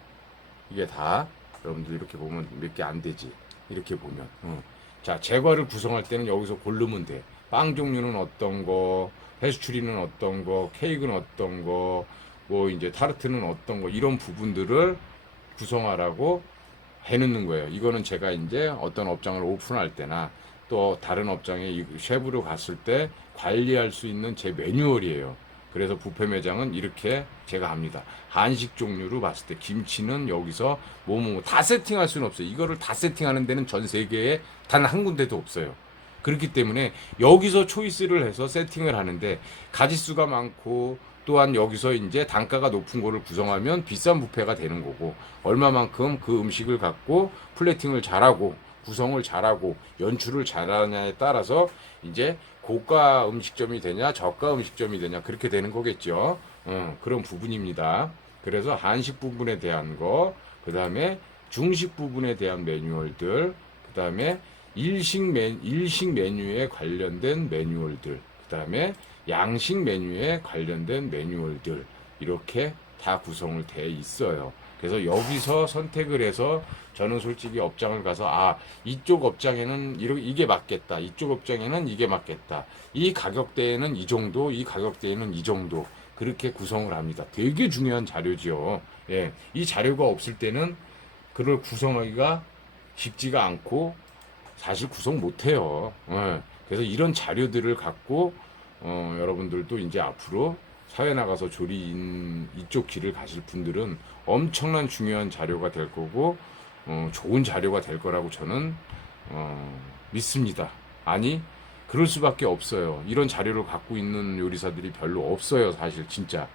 이게 다 여러분들 이렇게 보면 몇 개 안 되지. 이렇게 보면 자 제과를 구성할 때는 여기서 고르면 돼. 빵 종류는 어떤 거, 페스츄리는 어떤 거, 케이크는 어떤 거, 뭐 이제 타르트는 어떤 거 이런 부분들을 구성하라고 해놓는 거예요. 이거는 제가 이제 어떤 업장을 오픈할 때나 또 다른 업장에 셰프로 갔을 때 관리할 수 있는 제 매뉴얼이에요. 그래서 뷔페 매장은 이렇게 제가 합니다. 한식 종류로 봤을 때 김치는 여기서 뭐뭐 다 세팅할 수는 없어요. 이거를 다 세팅하는 데는 전 세계에 단 한 군데도 없어요. 그렇기 때문에 여기서 초이스를 해서 세팅을 하는데 가짓수가 많고 또한 여기서 이제 단가가 높은 거를 구성하면 비싼 뷔페가 되는 거고 얼마만큼 그 음식을 갖고 플레이팅을 잘하고 구성을 잘하고 연출을 잘하냐에 따라서 이제 고가 음식점이 되냐 저가 음식점이 되냐 그렇게 되는 거겠죠. 그런 부분입니다. 그래서 한식 부분에 대한 거, 그 다음에 중식 부분에 대한 매뉴얼들, 그 다음에 일식 메뉴에 관련된 매뉴얼들, 그 다음에 양식 메뉴에 관련된 매뉴얼들 이렇게 다 구성을 돼 있어요. 그래서 여기서 선택을 해서 저는 솔직히 업장을 가서 이쪽 업장에는 이게 맞겠다. 이쪽 업장에는 이게 맞겠다. 이 가격대에는 이 정도, 이 가격대에는 이 정도 그렇게 구성을 합니다. 되게 중요한 자료죠. 예, 이 자료가 없을 때는 그걸 구성하기가 쉽지가 않고 사실 구성 못해요. 예, 그래서 이런 자료들을 갖고 여러분들도 이제 앞으로 사회 나가서 조리인 이쪽 길을 가실 분들은 엄청난 중요한 자료가 될 거고 좋은 자료가 될 거라고 저는 믿습니다. 아니 그럴 수밖에 없어요. 이런 자료를 갖고 있는 요리사들이 별로 없어요. 사실 진짜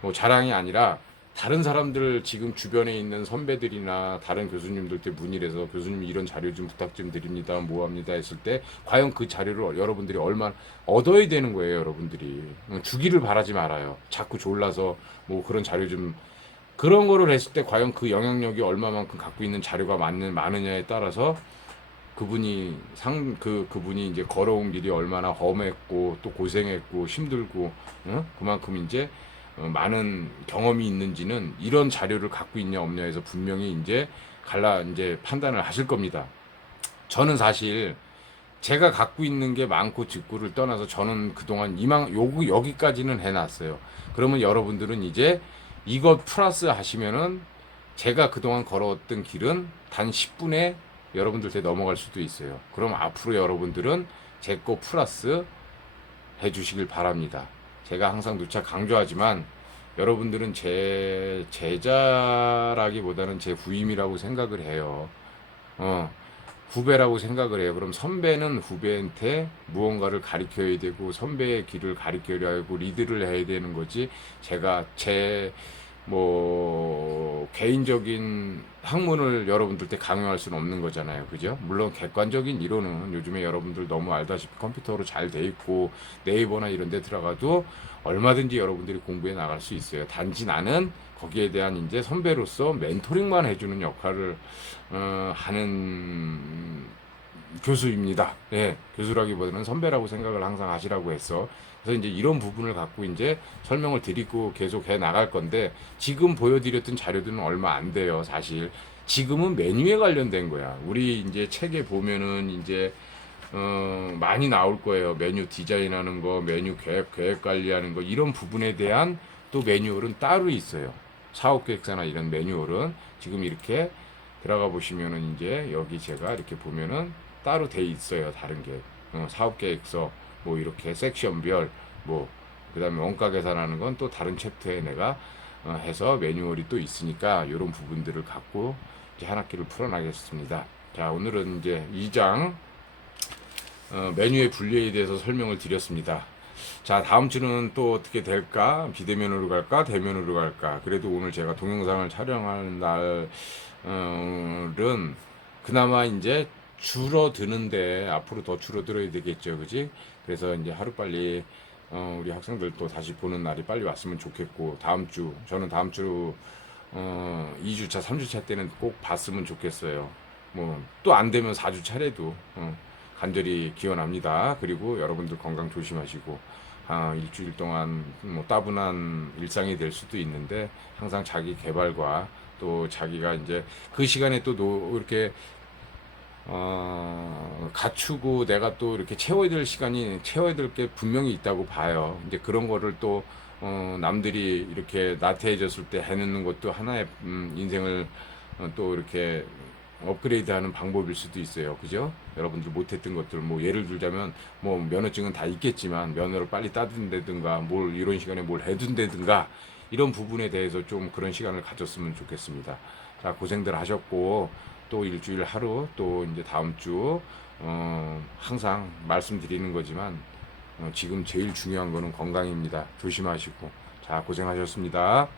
뭐 자랑이 아니라 다른 사람들 지금 주변에 있는 선배들이나 다른 교수님들께 문의를 해서 교수님 이런 자료 좀 부탁 좀 드립니다. 뭐 합니다 했을 때 과연 그 자료를 여러분들이 얼마나 얻어야 되는 거예요. 여러분들이 주기를 바라지 말아요. 자꾸 졸라서 뭐 그런 자료 좀 그런 거를 했을 때 과연 그 영향력이 얼마만큼 갖고 있는 자료가 많으냐에 따라서 그분이 이제 걸어온 길이 얼마나 험했고 또 고생했고 힘들고 그만큼 이제 많은 경험이 있는지는 이런 자료를 갖고 있냐 없냐에서 분명히 이제 이제 판단을 하실 겁니다. 저는 사실 제가 갖고 있는 게 많고 직구를 떠나서 저는 그동안 여기까지는 해놨어요. 그러면 여러분들은 이제 이거 플러스 하시면은 제가 그동안 걸어왔던 길은 단 10분에 여러분들한테 넘어갈 수도 있어요. 그럼 앞으로 여러분들은 제 거 플러스 해주시길 바랍니다. 제가 항상 누차 강조하지만 여러분들은 제 제자라기보다는 제 후임이라고 생각을 해요. 어, 후배라고 생각을 해요. 그럼 선배는 후배한테 무언가를 가르쳐야 되고 선배의 길을 가르쳐야 하고 리드를 해야 되는 거지. 제가 제 뭐 개인적인 학문을 여러분들한테 강요할 수는 없는 거잖아요. 그죠? 물론 객관적인 이론은 요즘에 여러분들 너무 알다시피 컴퓨터로 잘 돼 있고 네이버나 이런 데 들어가도 얼마든지 여러분들이 공부해 나갈 수 있어요. 단지 나는 거기에 대한 이제 선배로서 멘토링만 해주는 역할을 하는 교수입니다. 예, 교수라기보다는 선배라고 생각을 항상 하시라고 했어. 그래서 이제 이런 부분을 갖고 이제 설명을 드리고 계속 해 나갈 건데 지금 보여드렸던 자료들은 얼마 안 돼요, 사실. 지금은 메뉴에 관련된 거야. 우리 이제 책에 보면은 이제 많이 나올 거예요. 메뉴 디자인하는 거, 메뉴 계획 관리하는 거 이런 부분에 대한 또 매뉴얼은 따로 있어요. 사업 계획서나 이런 매뉴얼은 지금 이렇게 들어가 보시면은 이제 여기 제가 이렇게 보면은 따로 돼 있어요. 다른 게 사업 계획서 뭐 이렇게 섹션별 뭐 그다음에 원가 계산하는 건 또 다른 챕터에 내가 해서 매뉴얼이 또 있으니까 이런 부분들을 갖고 이제 한 학기를 풀어나겠습니다. 자, 오늘은 이제 2장 메뉴의 분류에 대해서 설명을 드렸습니다. 자, 다음 주는 또 어떻게 될까? 비대면으로 갈까? 대면으로 갈까? 그래도 오늘 제가 동영상을 촬영할 날은 그나마 이제 줄어드는데 앞으로 더 줄어들어야 되겠죠, 그지? 그래서 이제 하루빨리 우리 학생들 또 다시 보는 날이 빨리 왔으면 좋겠고 다음 주 저는 다음 주 2주차, 3주차 때는 꼭 봤으면 좋겠어요. 뭐 또 안 되면 4주 차례도 간절히 기원합니다. 그리고 여러분들 건강 조심하시고 일주일 동안 뭐 따분한 일상이 될 수도 있는데 항상 자기 개발과 또 자기가 이제 그 시간에 또 이렇게 갖추고 내가 또 이렇게 채워야 될 게 분명히 있다고 봐요. 이제 그런 거를 또 남들이 이렇게 나태해졌을 때 해내는 것도 하나의 인생을 또 이렇게 업그레이드하는 방법일 수도 있어요. 그죠? 여러분들 못했던 것들 뭐 예를 들자면 뭐 면허증은 다 있겠지만 면허를 빨리 따든다든가 뭘 이런 시간에 뭘 해둔다든가 이런 부분에 대해서 좀 그런 시간을 가졌으면 좋겠습니다. 자, 고생들 하셨고 또 일주일 하루 또 이제 다음 주 항상 말씀드리는 거지만 지금 제일 중요한 거는 건강입니다. 조심하시고 자, 고생하셨습니다.